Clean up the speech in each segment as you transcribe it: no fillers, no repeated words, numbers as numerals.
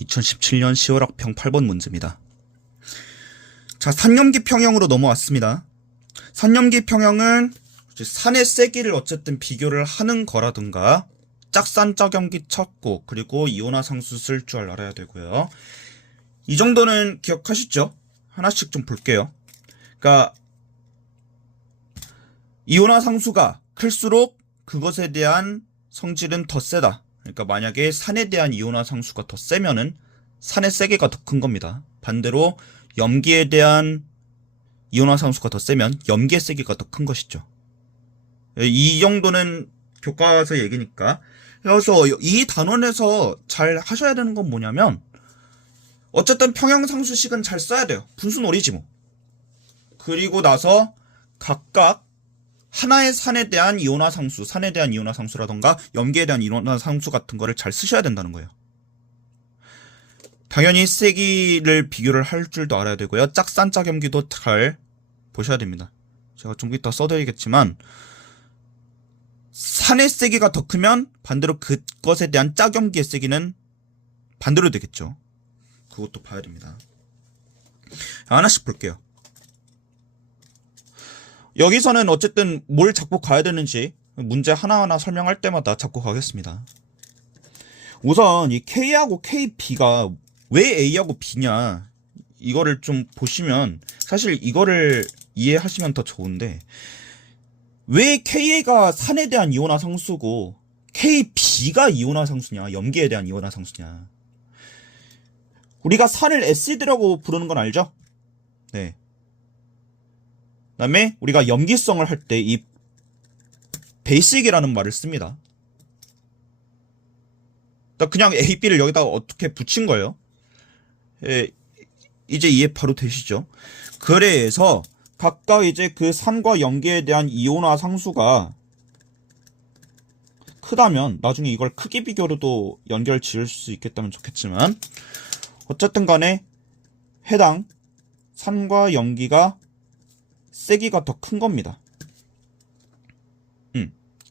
2017년 10월 학평 8번 문제입니다. 자, 산염기 평형으로 넘어왔습니다. 산염기 평형은 산의 세기를 어쨌든 비교를 하는 거라든가 짝산 짝염기 찾고 그리고 이온화상수 쓸 줄 알아야 되고요. 이 정도는 기억하시죠? 하나씩 좀 볼게요. 그러니까 이온화상수가 클수록 그것에 대한 성질은 더 세다. 그러니까 만약에 산에 대한 이온화상수가 더 세면은 산의 세기가 더 큰 겁니다. 반대로 염기에 대한 이온화상수가 더 세면 염기의 세기가 더 큰 것이죠. 이 정도는 교과서 얘기니까. 그래서 이 단원에서 잘 하셔야 되는 건 뭐냐면 어쨌든 평형상수식은 잘 써야 돼요. 분수놀이지 뭐. 그리고 나서 각각 하나의 산에 대한 이온화상수, 산에 대한 이온화상수라던가 염기에 대한 이온화상수 같은 거를 잘 쓰셔야 된다는 거예요. 당연히 세기를 비교를 할 줄도 알아야 되고요. 짝산 짝염기도 잘 보셔야 됩니다. 제가 좀 이따 써드리겠지만 산의 세기가 더 크면 반대로 그것에 대한 짝염기의 세기는 반대로 되겠죠. 그것도 봐야 됩니다. 하나씩 볼게요. 여기서는 어쨌든 뭘 잡고 가야 되는지 문제 하나하나 설명할 때마다 잡고 가겠습니다. 우선 이 K하고 KB가 왜 A하고 B냐 이거를 좀 보시면 사실 이거를 이해하시면 더 좋은데 왜 Ka가 산에 대한 이온화상수고 KB가 이온화상수냐 염기에 대한 이온화상수냐. 우리가 산을 애시드라고 부르는 건 알죠? 네. 그 다음에 우리가 염기성을 할 때 이 베이식이라는 말을 씁니다. 그냥 A, B를 여기다가 어떻게 붙인 거예요. 예, 이제 이해 바로 되시죠? 그래서 각각 이제 그 산과 염기에 대한 이온화 상수가 크다면 나중에 이걸 크기 비교로도 연결 지을 수 있겠다면 좋겠지만 어쨌든 간에 해당 산과 염기가 세기가 더 큰 겁니다.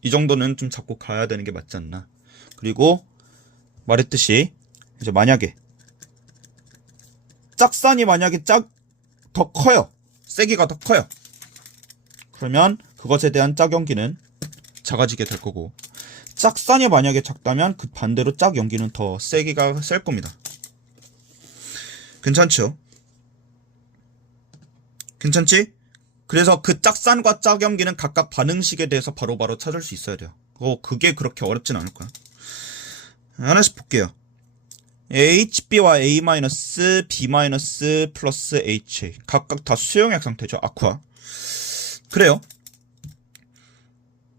이 정도는 좀 잡고 가야 되는 게 맞지 않나. 그리고 말했듯이 이제 만약에 짝산이 만약에 더 커요. 세기가 더 커요. 그러면 그것에 대한 짝염기는 작아지게 될 거고 짝산이 만약에 작다면 그 반대로 짝염기는 더 세기가 셀 겁니다. 괜찮죠? 괜찮지? 그래서 그 짝산과 짝염기는 각각 반응식에 대해서 바로바로 찾을 수 있어야 돼요. 그게 그렇게 어렵진 않을 거야. 하나씩 볼게요. HB와 A-, B- 플러스 HA 각각 다 수용액 상태죠. 아쿠아. 그래요.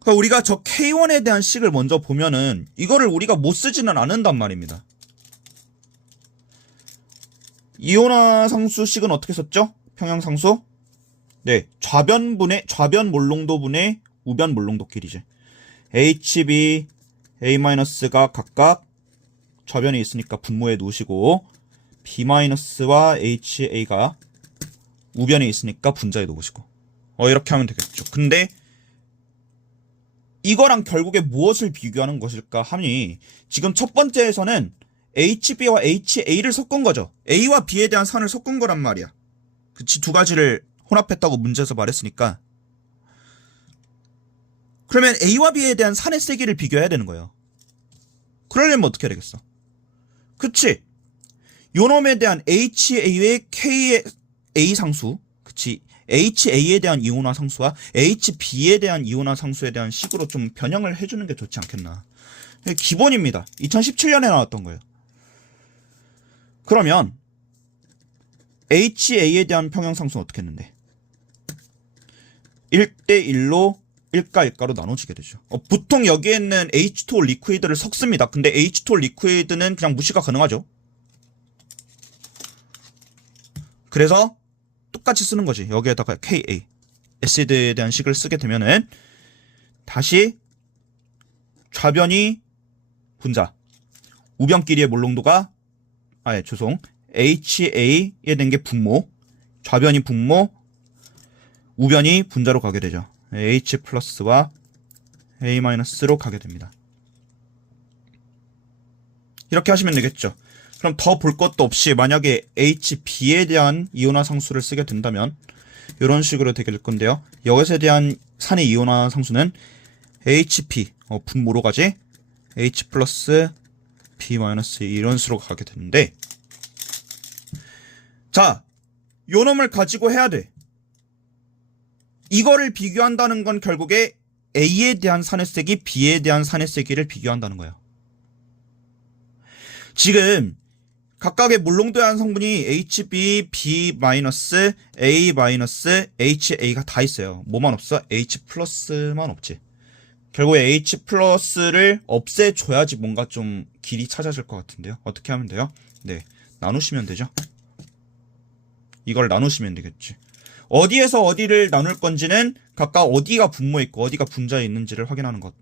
그러니까 우리가 저 K1에 대한 식을 먼저 보면은 이거를 우리가 못 쓰지는 않는단 말입니다. 이온화상수식은 어떻게 썼죠? 평형상수? 네, 좌변 몰롱도분의 우변 몰롱도끼리지. HB, A-가 각각 좌변에 있으니까 분모에 놓으시고 B-와 HA가 우변에 있으니까 분자에 놓으시고 이렇게 하면 되겠죠. 근데 이거랑 결국에 무엇을 비교하는 것일까 하니 지금 첫 번째에서는 HB와 HA를 섞은 거죠. A와 B에 대한 산을 섞은 거란 말이야. 그치, 두 가지를 혼합했다고 문제에서 말했으니까 그러면 A와 B에 대한 산의 세기를 비교해야 되는 거예요. 그러려면 어떻게 해야 되겠어? 그치? 요놈에 대한 HA의 KA 상수, 그치? HA에 대한 이온화 상수와 HB에 대한 이온화 상수에 대한 식으로 좀 변형을 해주는 게 좋지 않겠나. 기본입니다. 2017년에 나왔던 거예요. 그러면 HA에 대한 평형상수는 어떻게 했는데? 1대1로 1가 1가로 나눠지게 되죠. 보통 여기에 있는 H2O 리퀴드를 섞습니다. 근데 H2O 리퀴드는 그냥 무시가 가능하죠. 그래서 똑같이 쓰는 거지. 여기에다가 KA 애시드에 대한 식을 쓰게 되면은 다시 좌변이 분자, 우변끼리의 몰롱도가 HA에 된 게 분모, 좌변이 분모, 우변이 분자로 가게 되죠. H 플러스와 A-로 가게 됩니다. 이렇게 하시면 되겠죠. 그럼 더 볼 것도 없이 만약에 HB에 대한 이온화 상수를 쓰게 된다면 이런 식으로 되게 될 건데요. 이것에 대한 산의 이온화 상수는 HP 분모로 가지 H 플러스 B 마이너스 이런 수로 가게 되는데, 자, 요 놈을 가지고 해야 돼. 이거를 비교한다는 건 결국에 A에 대한 산의 세기, B에 대한 산의 세기를 비교한다는 거예요. 지금 각각의 물롱도한 성분이 HB, B-, A-, HA가 다 있어요. 뭐만 없어? H 플러스만 없지. 결국에 H 플러스를 없애줘야지 뭔가 좀 길이 찾아질 것 같은데요. 어떻게 하면 돼요? 네, 나누시면 되죠. 이걸 나누시면 되겠지. 어디에서 어디를 나눌 건지는 각각 어디가 분모에 있고 어디가 분자에 있는지를 확인하는 것.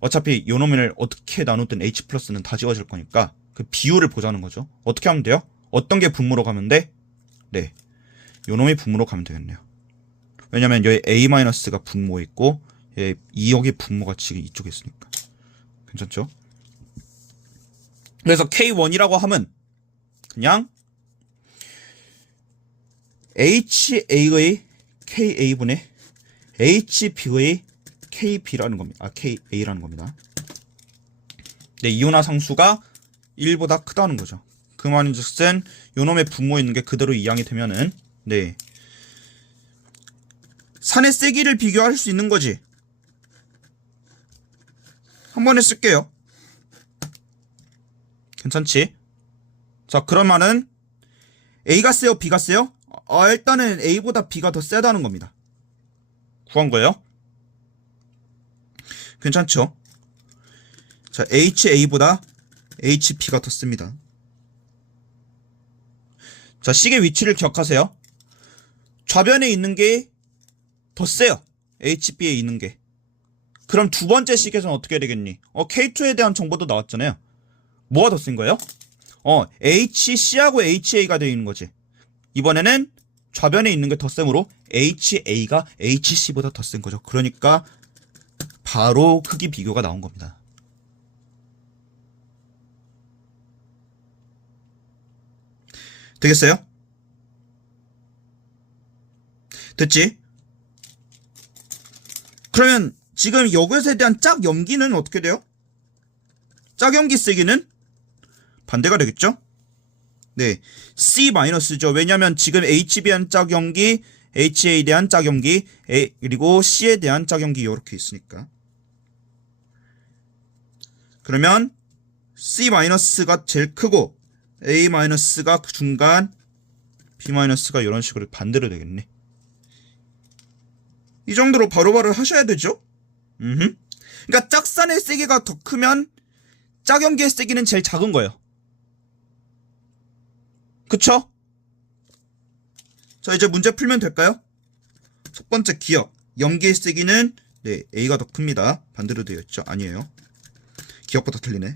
어차피 요 놈을 어떻게 나누든 H 플러스는 다 지워질 거니까 그 비율을 보자는 거죠. 어떻게 하면 돼요? 어떤 게 분모로 가면 돼? 네, 요 놈이 분모로 가면 되겠네요. 왜냐면 여기 A-가 분모에 있고 2억의 분모가 지금 이쪽에 있으니까. 괜찮죠? 그래서 K1이라고 하면 그냥 HA의 KA분의 HB의 KB라는 겁니다. KA라는 겁니다. 네, 이온화 상수가 1보다 크다는 거죠. 그 말인즉슨 요놈의 분모에 있는 게 그대로 이항이 되면은 네, 산의 세기를 비교할 수 있는 거지. 한 번에 쓸게요. 괜찮지? 자, 그러면은 A가 세요? B가 세요? 일단은 A보다 B가 더 세다는 겁니다. 구한 거예요. 괜찮죠? 자, HA보다 HB가 더 셉니다. 자, 식의 위치를 기억하세요. 좌변에 있는 게 더 세요. HB에 있는 게. 그럼 두 번째 식에서는 어떻게 되겠니? K2에 대한 정보도 나왔잖아요. 뭐가 더 센 거예요? HC하고 HA가 되어 있는 거지. 이번에는 좌변에 있는 게 더 세므로 HA가 HC보다 더 센 거죠. 그러니까 바로 크기 비교가 나온 겁니다. 되겠어요? 됐지? 그러면 지금 이것에 대한 짝 염기는 어떻게 돼요? 짝 염기 세기는 반대가 되겠죠? 네, C-죠. 왜냐면 지금 HB에 대한 짝 염기, HA에 대한 짝 염기, 그리고 C에 대한 짝 염기 이렇게 있으니까. 그러면 C-가 제일 크고 A-가 중간, B-가 이런 식으로 반대로 되겠네. 이 정도로 바로바로 하셔야 되죠? 그러니까 짝산의 세기가 더 크면 짝염기의 세기는 제일 작은 거예요. 그쵸? 자, 이제 문제 풀면 될까요? 첫 번째 기억. 염기의 세기는 네, A가 더 큽니다. 반대로 되어 있죠? 아니에요. 기억부터 틀리네.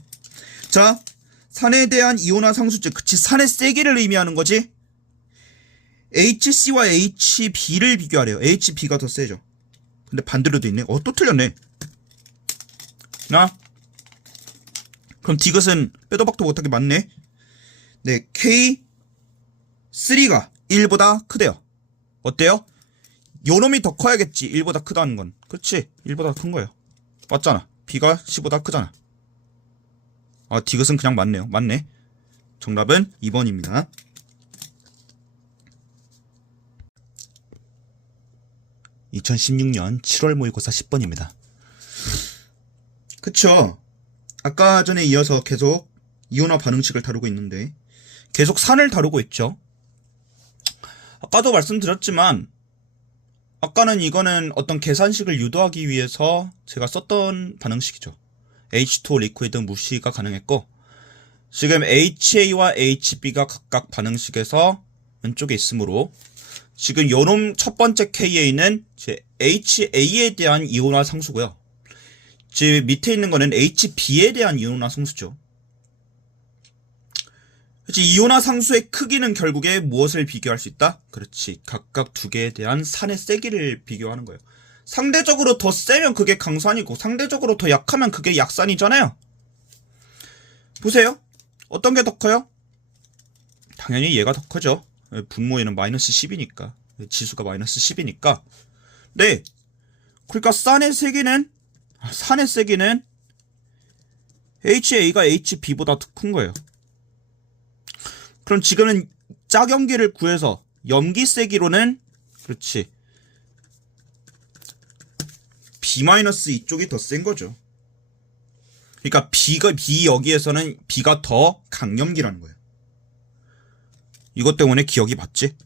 자, 산에 대한 이온화 상수증. 그치, 산의 세기를 의미하는 거지. HC와 HB를 비교하래요. HB가 더 세죠. 근데 반대로 돼 있네. 또 틀렸네. 그럼 디귿은 빼도 박도 못하게 맞네. 네, K3가 1보다 크대요. 어때요? 요놈이 더 커야겠지. 1보다 크다는 건. 그렇지, 1보다 큰 거예요. 맞잖아. B가 C보다 크잖아. 디귿은 그냥 맞네요. 맞네. 정답은 2번입니다. 2016년 7월 모의고사 10번입니다. 그쵸. 아까 전에 이어서 계속 이온화 반응식을 다루고 있는데 계속 산을 다루고 있죠. 아까도 말씀드렸지만 아까는 이거는 어떤 계산식을 유도하기 위해서 제가 썼던 반응식이죠. H2O 리퀴드 무시가 가능했고, 지금 HA와 HB가 각각 반응식에서 왼쪽에 있으므로 지금 요놈 첫 번째 KA는 HA에 대한 이온화 상수고요. 지금 밑에 있는 거는 HB에 대한 이온화 상수죠. 그렇지, 이온화 상수의 크기는 결국에 무엇을 비교할 수 있다? 그렇지, 각각 두 개에 대한 산의 세기를 비교하는 거예요. 상대적으로 더 세면 그게 강산이고 상대적으로 더 약하면 그게 약산이잖아요. 보세요. 어떤 게 더 커요? 당연히 얘가 더 크죠. 분모에는 마이너스 10이니까. 지수가 마이너스 10이니까. 네. 그러니까 산의 세기는 HA가 HB보다 더 큰 거예요. 그럼 지금은 짝연기를 구해서 염기 세기로는 그렇지. B- 이쪽이 더 센 거죠. 그러니까 B 여기에서는 B가 더 강염기라는 거예요. 이것 때문에 기억이 맞지?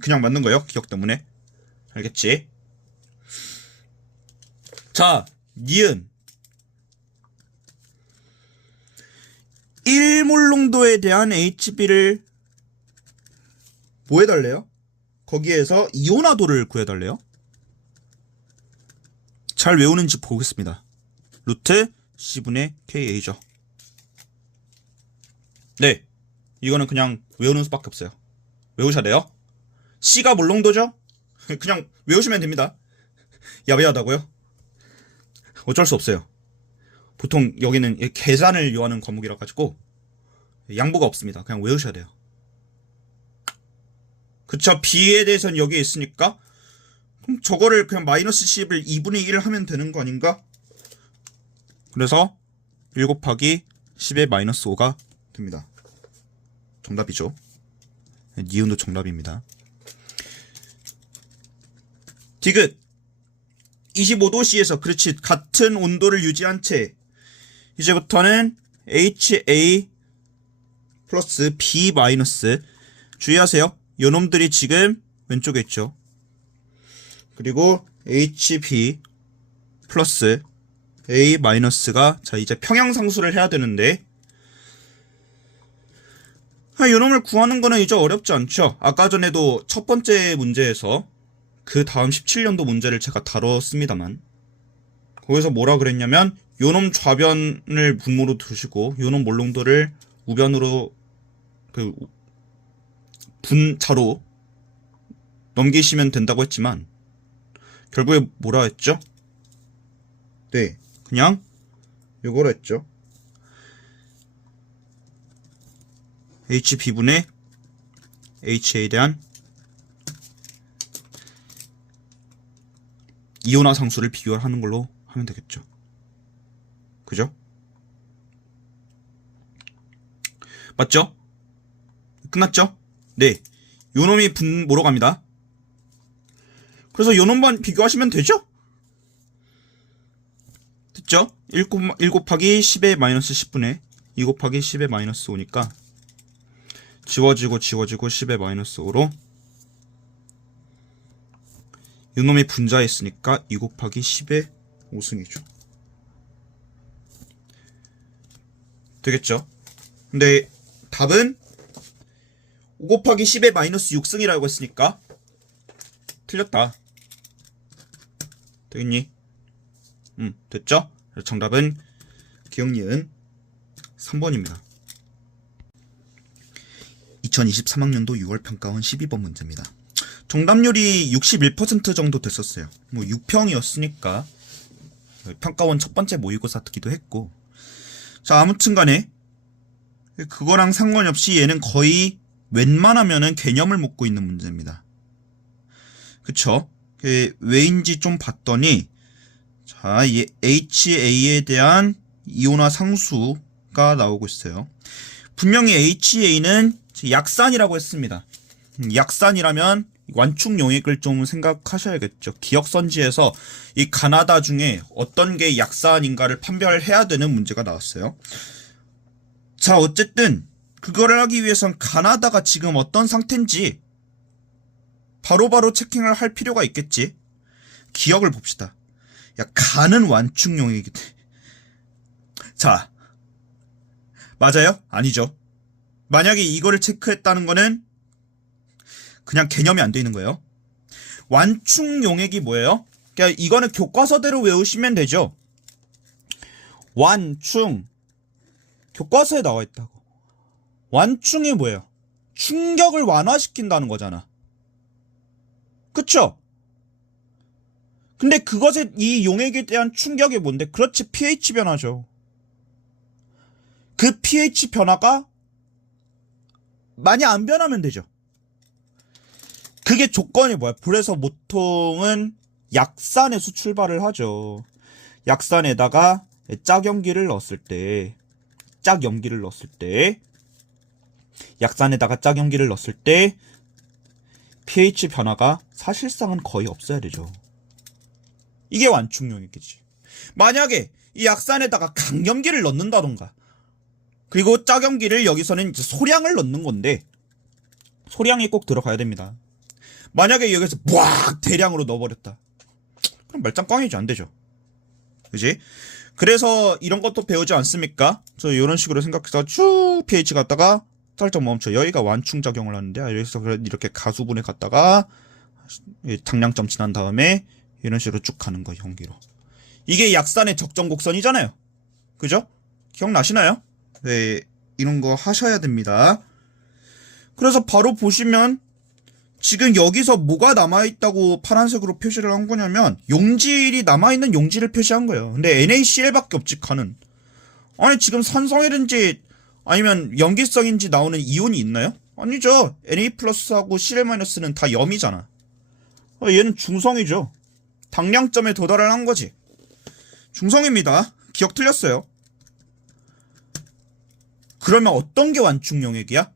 그냥 맞는 거예요. 기억 때문에. 알겠지? 자, 니은 1몰 농도에 대한 HB를 뭐 해달래요? 거기에서 이온화도를 구해달래요. 잘 외우는지 보겠습니다. 루트 C분의 KA죠. 네, 이거는 그냥 외우는 수밖에 없어요. 외우셔야 돼요. C가 몰농도죠? 그냥 외우시면 됩니다. 야비하다고요? 어쩔 수 없어요. 보통 여기는 계산을 요하는 과목이라 가지고 양보가 없습니다. 그냥 외우셔야 돼요. 그쵸? B에 대해서는 여기에 있으니까 그럼 저거를 그냥 마이너스 10을 2분의 1 하면 되는 거 아닌가? 그래서 1 곱하기 10의 마이너스 5가 됩니다. 정답이죠. 니은도 정답입니다. 디귿 25도씨에서 그렇지 같은 온도를 유지한 채 이제부터는 HA 플러스 B 마이너스 주의하세요. 요놈들이 지금 왼쪽에 있죠. 그리고 HB 플러스 A 마이너스가 자 이제 평형상수를 해야 되는데 요놈을 구하는 거는 이제 어렵지 않죠. 아까 전에도 첫 번째 문제에서 그 다음 17년도 문제를 제가 다뤘습니다만 거기서 뭐라 그랬냐면 요놈 좌변을 분모로 두시고 요놈 몰농도를 우변으로 그 분자로 넘기시면 된다고 했지만 결국에 뭐라 했죠? 네, 그냥 요거로 했죠. HB분의 HA에 대한 이온화 상수를 비교를 하는 걸로 하면 되겠죠. 그죠? 맞죠? 끝났죠? 네. 요놈이 분모로 갑니다. 그래서 요놈만 비교하시면 되죠? 됐죠? 1 곱하기 10의 마이너스 10분의 2 곱하기 10의 마이너스 5니까 지워지고 10의 마이너스 5로 요놈이 분자했으니까 2 곱하기 10의 5승이죠. 되겠죠? 근데 답은 5 곱하기 10의 마이너스 6승이라고 했으니까 틀렸다. 되겠니? 됐죠? 정답은 기억니은 3번입니다. 2023학년도 6월 평가원 12번 문제입니다. 정답률이 61% 정도 됐었어요. 뭐 6평이었으니까 평가원 첫 번째 모의고사 듣기도 했고 자 아무튼 간에 그거랑 상관없이 얘는 거의 웬만하면은 개념을 묻고 있는 문제입니다. 그쵸? 왜인지 좀 봤더니 자, 이 HA에 대한 이온화 상수가 나오고 있어요. 분명히 HA는 약산이라고 했습니다. 약산이라면 완충 용액을 좀 생각하셔야겠죠. 기억선지에서 이 가나다 중에 어떤 게 약산인가를 판별해야 되는 문제가 나왔어요. 자, 어쨌든 그거를 하기 위해선 가나다가 지금 어떤 상태인지 바로바로 체킹을 할 필요가 있겠지. 기억을 봅시다. 야, 간은 완충 용액이기 때문에. 자, 맞아요? 아니죠. 만약에 이거를 체크했다는 거는 그냥 개념이 안 돼 있는 거예요. 완충 용액이 뭐예요? 그러니까 이거는 교과서대로 외우시면 되죠. 완충. 교과서에 나와 있다고. 완충이 뭐예요? 충격을 완화시킨다는 거잖아. 그쵸? 근데 그것에 이 용액에 대한 충격이 뭔데? 그렇지, pH 변화죠. 그 pH 변화가 많이 안 변하면 되죠. 그게 조건이 뭐야? 그래서 보통은 약산에서 출발을 하죠. 약산에다가 짝염기를 넣었을 때, 약산에다가 짝염기를 넣었을 때 pH 변화가 사실상은 거의 없어야 되죠. 이게 완충용이겠지. 만약에 이 약산에다가 강염기를 넣는다던가, 그리고 짝염기를 여기서는 이제 소량을 넣는 건데, 소량이 꼭 들어가야 됩니다. 만약에 여기서 막 대량으로 넣어버렸다, 그럼 말짱 꽝이지, 안 되죠. 그지? 그래서 이런 것도 배우지 않습니까? 저 이런 식으로 생각해서 쭉 pH 갔다가 살짝 멈춰. 여기가 완충작용을 하는데, 여기서 이렇게 가수분해 갔다가 당량점 지난 다음에 이런 식으로 쭉 가는 거예요, 연기로. 이게 약산의 적정 곡선이잖아요. 그죠? 기억나시나요? 네, 이런 거 하셔야 됩니다. 그래서 바로 보시면 지금 여기서 뭐가 남아있다고 파란색으로 표시를 한 거냐면 용질이 남아있는 용질을 표시한 거예요. 근데 NaCl밖에 없지, 칸은. 아니, 지금 산성이든지 아니면 염기성인지 나오는 이온이 있나요? 아니죠. Na 플러스하고 Cl-는 다 염이잖아. 얘는 중성이죠. 당량점에 도달을 한 거지. 중성입니다. 기억 틀렸어요. 그러면 어떤 게 완충용액이야?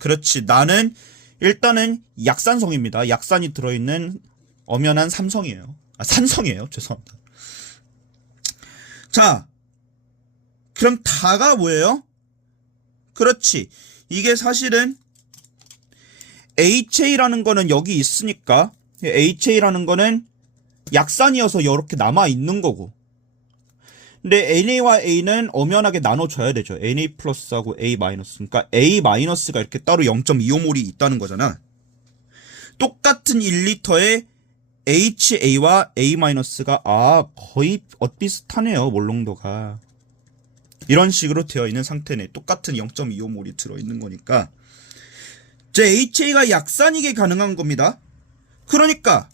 그렇지. 나는 일단은 약산성입니다. 약산이 들어있는 엄연한 산성이에요. 죄송합니다. 자, 그럼 다가 뭐예요? 그렇지. 이게 사실은 HA라는 거는 여기 있으니까, HA라는 거는 약산이어서 이렇게 남아있는 거고, 근데 NA와 A는 엄연하게 나눠줘야 되죠. NA 플러스하고 A 마이너스. 그러니까 A 마이너스가 이렇게 따로 0.25몰이 있다는 거잖아. 똑같은 1리터에 HA와 A 마이너스가 거의 비슷하네요. 몰농도가. 이런 식으로 되어 있는 상태네. 똑같은 0.25몰이 들어있는 거니까. 이제 HA가 약산이게 가능한 겁니다. 그러니까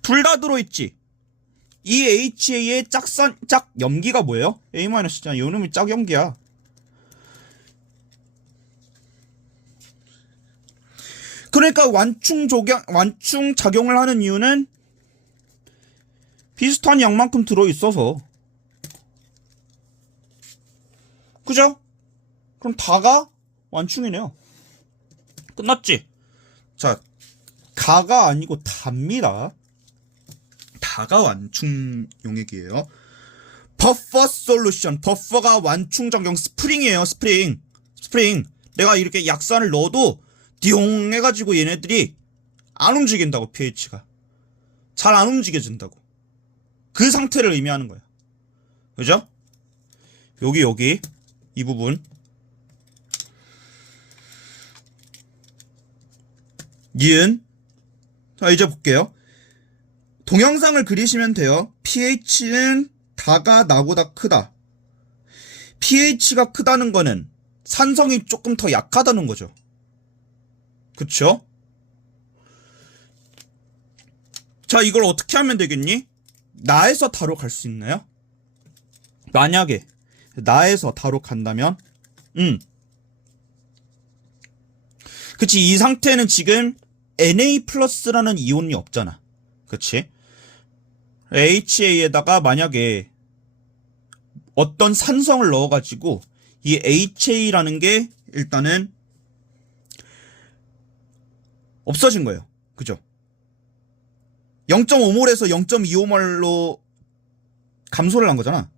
둘 다 들어있지. 이 HA의 짝염기가 뭐예요? A-잖아. 요놈이 짝염기야. 그러니까 완충작용을 하는 이유는 비슷한 양만큼 들어있어서. 그죠? 그럼 다가 완충이네요. 끝났지? 자, 가가 아니고 답니다. 다가 완충 용액이에요. 버퍼 솔루션. 버퍼가 완충작용 스프링이에요. 스프링. 내가 이렇게 약산을 넣어도 띠용 해가지고 얘네들이 안 움직인다고. pH가 잘 안 움직여진다고. 그 상태를 의미하는 거야. 그죠? 여기 이 부분 니은. 자, 이제 볼게요. 동영상을 그리시면 돼요. pH는 다가 나보다 크다. pH가 크다는 거는 산성이 조금 더 약하다는 거죠. 그쵸? 자, 이걸 어떻게 하면 되겠니? 나에서 다로 갈 수 있나요? 만약에 나에서 다로 간다면 그치. 이 상태는 지금 Na 플러스라는 이온이 없잖아. 그치? HA에다가 만약에 어떤 산성을 넣어가지고 이 HA라는 게 일단은 없어진 거예요. 그죠? 0.5몰에서 0.25몰로 감소를 한 거잖아.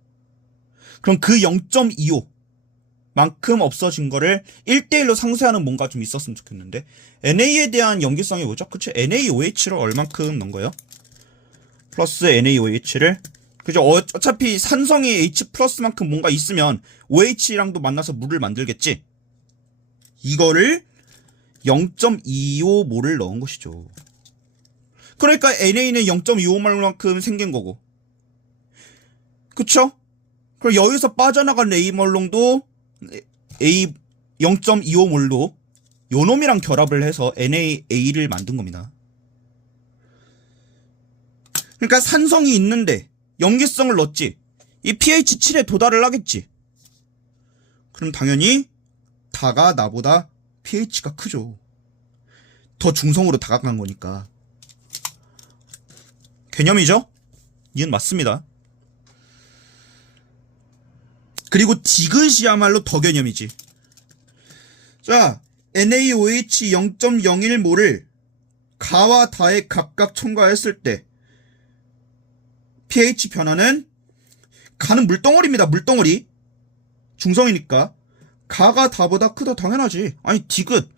그럼 그 0.25 만큼 없어진 거를 1대1로 상쇄하는 뭔가 좀 있었으면 좋겠는데, NA에 대한 염기성이 뭐죠? 그쵸? NaOH를 얼만큼 넣은 거예요? 플러스 NaOH를, 그죠? 어차피 산성이 H 플러스만큼 뭔가 있으면 OH랑도 만나서 물을 만들겠지? 이거를 0.25몰을 넣은 것이죠. 그러니까 NA는 0.25몰만큼 생긴 거고, 그쵸? 그리고 여기서 빠져나간 A몰롱도 A 0.25몰로 요놈이랑 결합을 해서 NaA를 만든 겁니다. 그러니까 산성이 있는데 염기성을 넣었지. 이 pH 7에 도달을 하겠지. 그럼 당연히 다가 나보다 pH가 크죠. 더 중성으로 다가간 거니까. 개념이죠? 이건 맞습니다. 그리고 디귿이야말로 더 개념이지. 자, NaOH 0.01몰을 가와 다에 각각 첨가했을 때 pH 변화는, 가는 물덩어리입니다. 물덩어리. 중성이니까 가가 다보다 크다. 당연하지. 아니 디귿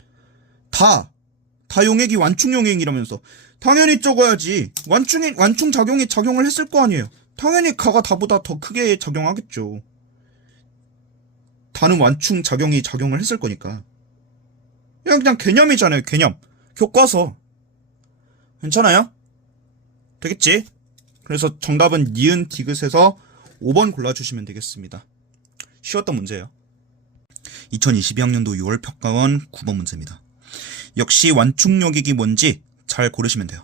다 용액이 완충 용액이라면서 당연히 적어야지. 완충 작용이 작용을 했을 거 아니에요. 당연히 가가 다보다 더 크게 작용하겠죠. 다는 완충 작용이 작용을 했을 거니까. 그냥 개념이잖아요. 개념. 교과서. 괜찮아요? 되겠지? 그래서 정답은 니은 디귿에서 5번 골라주시면 되겠습니다. 쉬웠던 문제예요. 2022학년도 6월 평가원 9번 문제입니다. 역시 완충 용액이 뭔지 잘 고르시면 돼요.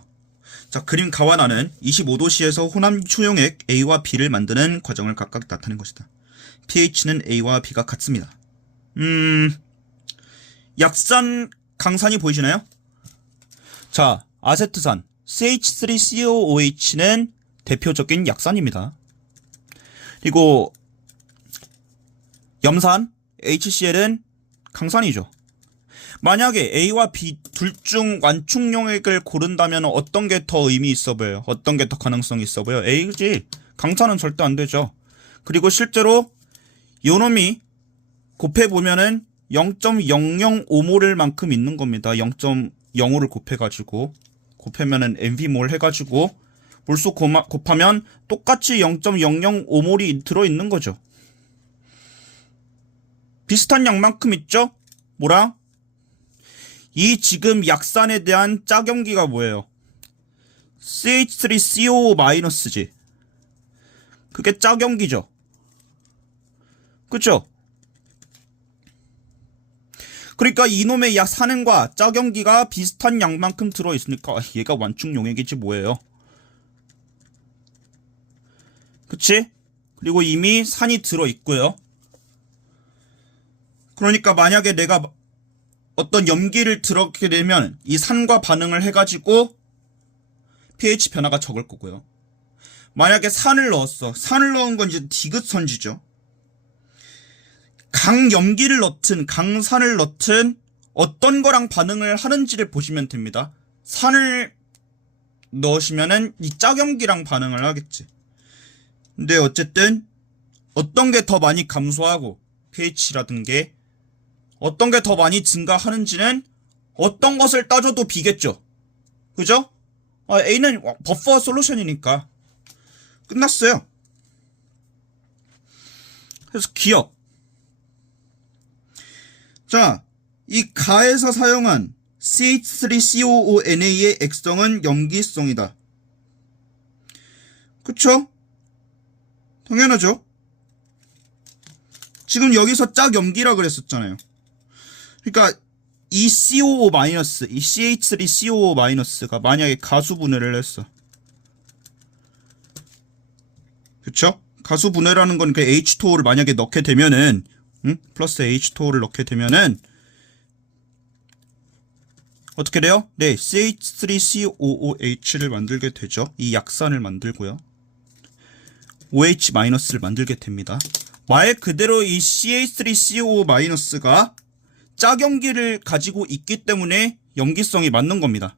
자, 그림 가와 나는 25도씨에서 혼합 효용액 A와 B를 만드는 과정을 각각 나타낸 것이다. pH는 A와 B가 같습니다. 약산, 강산이 보이시나요? 자, 아세트산 CH3COOH는 대표적인 약산입니다. 그리고 염산 HCl은 강산이죠. 만약에 A와 B 둘 중 완충 용액을 고른다면 어떤 게 더 의미 있어 보여요? 어떤 게 더 가능성이 있어 보여요? A지. 강산은 절대 안 되죠. 그리고 실제로 요놈이 곱해보면은 0.005몰 만큼 있는 겁니다. 0.05를 곱하면은 MV몰 해가지고 몰수 곱하면 똑같이 0.005몰이 들어있는 거죠. 비슷한 양만큼 있죠? 뭐랑? 이 지금 약산에 대한 짝염기가 뭐예요? CH3COO-지. 그게 짝염기죠. 그쵸? 그러니까 이놈의 산행과 짝염기가 비슷한 양만큼 들어있으니까 얘가 완충 용액이지 뭐예요. 그치? 그리고 이미 산이 들어있고요. 그러니까 만약에 내가 어떤 염기를 들어게 되면 이 산과 반응을 해가지고 pH 변화가 적을 거고요. 만약에 산을 넣었어. 산을 넣은 건 이제 디귿선지죠. 강염기를 넣든 강산을 넣든 어떤 거랑 반응을 하는지를 보시면 됩니다. 산을 넣으시면은 이 짝염기랑 반응을 하겠지. 근데 어쨌든 어떤 게 더 많이 감소하고 pH라든 게 어떤 게 더 많이 증가하는지는 어떤 것을 따져도 B겠죠. 그죠? A는 버퍼 솔루션이니까 끝났어요. 그래서 기억. 자, 이 가에서 사용한 CH3COONA의 액성은 염기성이다. 그쵸? 당연하죠. 지금 여기서 짝염기라 그랬었잖아요. 그러니까 이 COO-, 이 CH3COO-가 만약에 가수분해를 했어. 그쵸? 가수분해라는 건 그 H2O를 만약에 넣게 되면은, 플러스 H2O를 넣게 되면은, 어떻게 돼요? 네, CH3COOH를 만들게 되죠. 이 약산을 만들고요. OH-를 만들게 됩니다. 말 그대로 이 CH3COO-가 짝염기를 가지고 있기 때문에 염기성이 맞는 겁니다.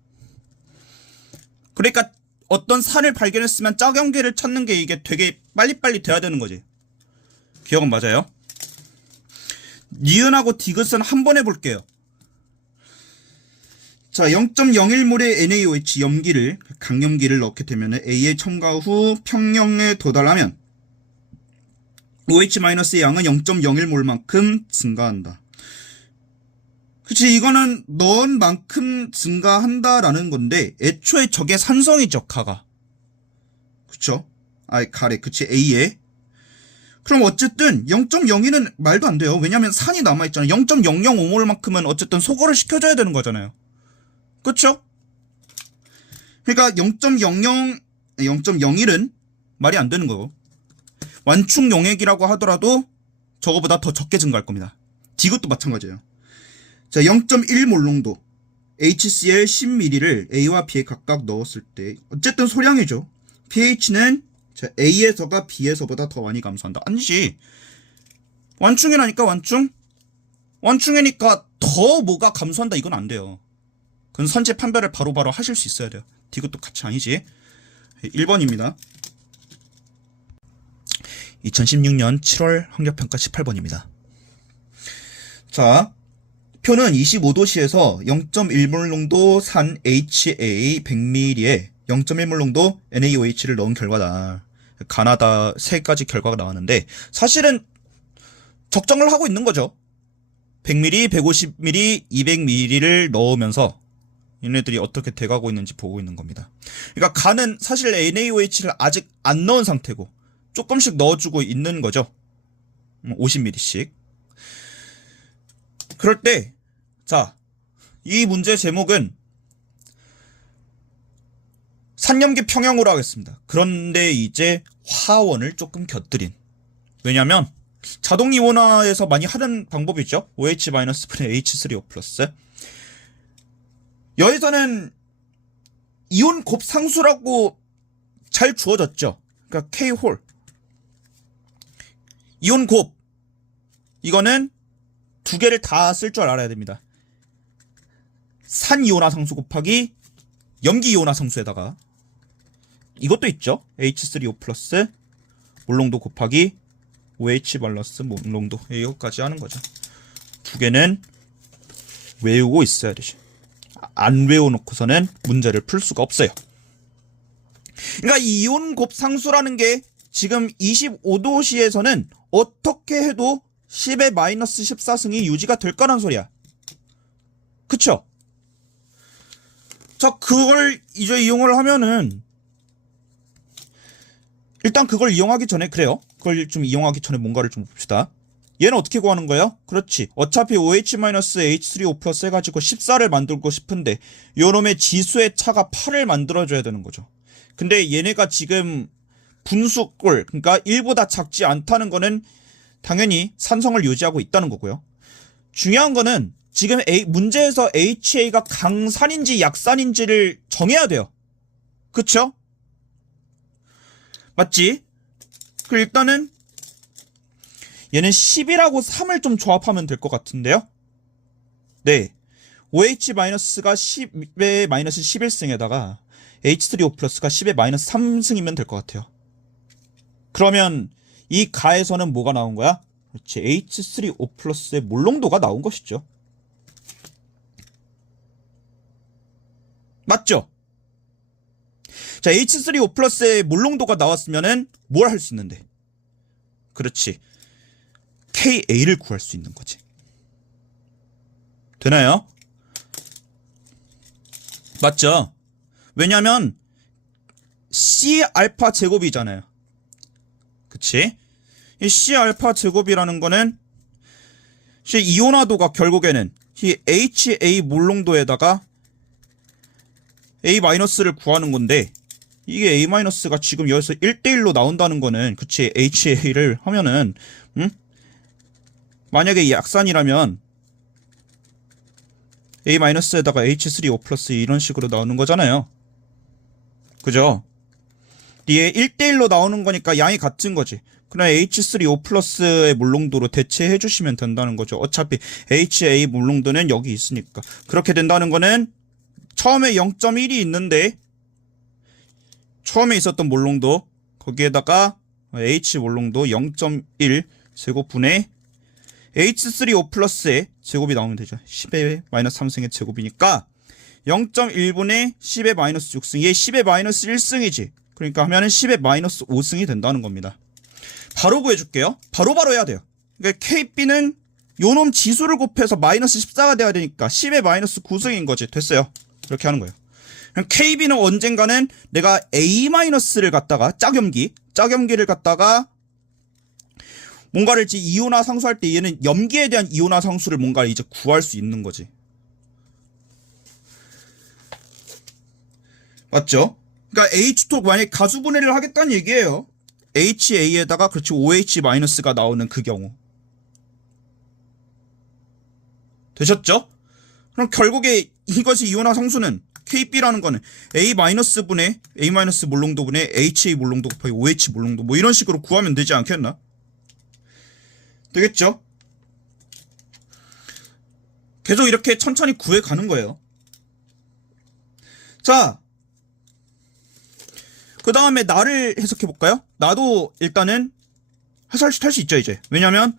그러니까 어떤 산을 발견했으면 짝염기를 찾는 게 이게 되게 빨리빨리 돼야 되는 거지. 기억은 맞아요? 니은하고 디귿은 한 번 해볼게요. 자, 0.01몰의 NaOH 염기를, 강염기를 넣게 되면 A에 첨가 후 평형에 도달하면 OH-의 양은 0.01몰만큼 증가한다. 그치, 이거는 넣은 만큼 증가한다라는 건데, 애초에 저게 산성이죠, 가가. 그쵸? 가래, 그치, A에. 그럼 어쨌든 0.02는 말도 안 돼요. 왜냐면 산이 남아있잖아요. 0.005몰만큼은 어쨌든 소거를 시켜줘야 되는 거잖아요. 그쵸? 그러니까 0.01은 말이 안 되는 거고. 완충 용액이라고 하더라도 저거보다 더 적게 증가할 겁니다. 디귿도 마찬가지예요. 자, 0.1 몰롱도 HCl 10ml를 A와 B에 각각 넣었을 때 어쨌든 소량이죠. pH는 자, A에서가 B에서보다 더 많이 감소한다. 아니지. 완충이라니까 완충? 완충이니까 더 뭐가 감소한다 이건 안 돼요. 그건 선제 판별을 바로바로 하실 수 있어야 돼요. 디귿도 같이 아니지. 1번입니다. 2016년 7월 환경평가 18번입니다. 자, 표는 25도씨에서 0.1몰 농도 산 HA 100ml에 0.1몰 농도 NaOH를 넣은 결과다. 가나다 세 가지 결과가 나왔는데 사실은 적정을 하고 있는 거죠. 100ml, 150ml, 200ml를 넣으면서 얘네들이 어떻게 돼가고 있는지 보고 있는 겁니다. 그러니까 간은 사실 NaOH를 아직 안 넣은 상태고 조금씩 넣어주고 있는 거죠. 50ml씩. 그럴 때, 자, 이 문제 제목은 산염기 평형으로 하겠습니다. 그런데 이제 화원을 조금 곁들인. 왜냐면 자동 이온화에서 많이 하는 방법이 있죠. OH-분의 H3O+. 여기서는 이온 곱상수라고 잘 주어졌죠. 그러니까 K홀. 이온 곱. 이거는 두 개를 다 쓸 줄 알아야 됩니다. 산 이온화 상수 곱하기 염기 이온화 상수에다가 이것도 있죠. H3O+ 몰롱도 곱하기 OH 발러스 몰롱도 이거까지 하는 거죠. 두 개는 외우고 있어야 되죠. 안 외워놓고서는 문제를 풀 수가 없어요. 그러니까 이 이온 곱상수라는 게 지금 25도씨에서는 어떻게 해도 10의 마이너스 14승이 유지가 될 거란 소리야. 그쵸? 자, 그걸 이제 이용을 하면은 일단 그걸 이용하기 전에 그래요. 그걸 좀 이용하기 전에 뭔가를 좀 봅시다. 얘는 어떻게 구하는 거예요? 그렇지. 어차피 OH-H3O+ 해가지고 14를 만들고 싶은데 요놈의 지수의 차가 8을 만들어줘야 되는 거죠. 근데 얘네가 지금 분수꼴, 그러니까 1보다 작지 않다는 거는 당연히 산성을 유지하고 있다는 거고요. 중요한 거는 지금 문제에서 HA가 강산인지 약산인지를 정해야 돼요. 그쵸? 맞지? 그 일단은 얘는 10이라고 3을 좀 조합하면 될 것 같은데요? 네. OH-가 10의 마이너스 11승에다가 H3O+가 10의 마이너스 3승이면 될 것 같아요. 그러면 이 가에서는 뭐가 나온 거야? 그렇지. H3O+의 몰롱도가 나온 것이죠. 맞죠? 자, H3O+의 몰롱도가 나왔으면은 뭘 할 수 있는데? 그렇지. KA를 구할 수 있는 거지. 되나요? 맞죠? 왜냐면 C알파 제곱이잖아요. 그치? 이 C알파 제곱이라는 거는 이온화도가 결국에는 이 HA 몰롱도에다가 A-를 구하는 건데 이게 A-가 지금 여기서 1대1로 나온다는 거는 그치 HA를 하면은 만약에 약산이라면 A-에다가 H3O+ 이런 식으로 나오는 거잖아요. 그죠? 얘 1대1로 나오는 거니까 양이 같은 거지. 그냥 H3O+의 몰롱도로 대체해 주시면 된다는 거죠. 어차피 HA 몰롱도는 여기 있으니까. 그렇게 된다는 거는 처음에 0.1이 있는데 처음에 있었던 몰롱도 거기에다가 H 몰롱도 0.1 제곱분의 H3O+의 제곱이 나오면 되죠. 10의 마이너스 3승의 제곱이니까 0.1분의 10의 마이너스 6승. 얘 10의 마이너스 1승이지. 그러니까 하면은 10의 마이너스 5승이 된다는 겁니다. 바로 구해줄게요. 바로바로 해야 돼요. 그러니까 KB는 요놈 지수를 곱해서 마이너스 14가 돼야 되니까 10의 마이너스 9승인 거지. 됐어요. 이렇게 하는 거예요. KB는 언젠가는 내가 A-를 갖다가 짝염기를 갖다가 뭔가를 이온화 상수할 때 얘는 염기에 대한 이온화 상수를 뭔가 이제 구할 수 있는 거지. 맞죠? 그러니까 H2 만약에 가수분해를 하겠다는 얘기예요. HA에다가 그렇지 OH-가 나오는 그 경우. 되셨죠? 그럼 결국에 이것이 이온화 상수는 KB라는 거는 A-분의 A- 몰롱도분의 HA 몰롱도 곱하기 OH 몰롱도 뭐 이런 식으로 구하면 되지 않겠나? 되겠죠? 계속 이렇게 천천히 구해가는 거예요. 자, 그 다음에 나를 해석해볼까요? 나도 일단은 할 수 있죠, 이제. 왜냐면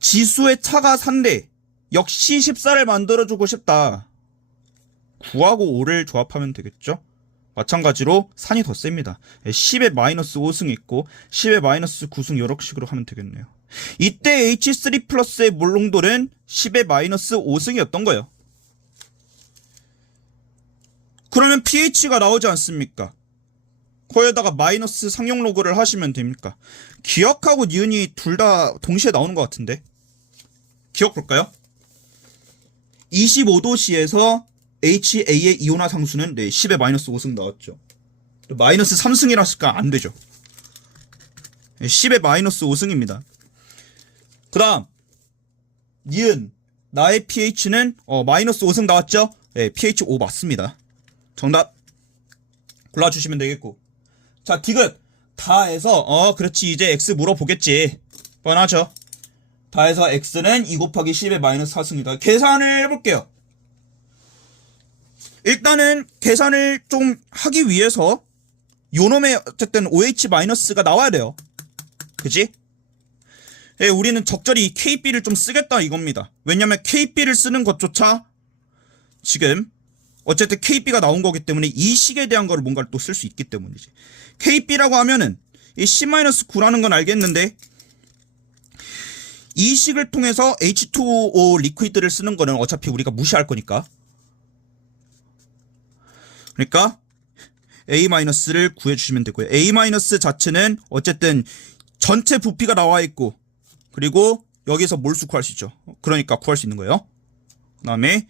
지수의 차가 4인데 역시 14를 만들어주고 싶다. 9하고 5를 조합하면 되겠죠? 마찬가지로 산이 더 셉니다. 10에 마이너스 5승이 있고 10에 마이너스 9승 이런 식으로 하면 되겠네요. 이때 H3 플러스의 몰롱도는 10에 마이너스 5승이었던 거예요. 그러면 pH가 나오지 않습니까? 거기에다가 마이너스 상용 로그를 하시면 됩니까? 기억하고 니은이 둘 다 동시에 나오는 것 같은데. 기억 볼까요? 25도씨에서 HA의 이온화 상수는 10에 마이너스 5승 나왔죠. 마이너스 3승이라니까 안 되죠. 10에 마이너스 5승입니다. 그 다음 니은 나의 pH는 마이너스 5승 나왔죠? 네, pH 5 맞습니다. 정답 골라주시면 되겠고. 자, 디귿 다 해서 그렇지 이제 x 물어보겠지. 뻔하죠. 다 해서 x는 2 곱하기 10의 마이너스 4승이다. 계산을 해볼게요. 일단은 계산을 좀 하기 위해서 요놈의 어쨌든 OH-가 나와야 돼요. 그지? 예, 우리는 적절히 KB를 좀 쓰겠다 이겁니다. 왜냐면 KB를 쓰는 것조차 지금 어쨌든 KB가 나온 거기 때문에 이 식에 대한 거를 뭔가를 또 쓸 수 있기 때문이지. KB라고 하면은 이 C-9라는 건 알겠는데 이 식을 통해서 H2O 리퀴드를 쓰는 거는 어차피 우리가 무시할 거니까. 그러니까 A-를 구해주시면 되고요. A- 자체는 어쨌든 전체 부피가 나와 있고 그리고 여기서 몰수 구할 수 있죠. 그러니까 구할 수 있는 거예요. 그 다음에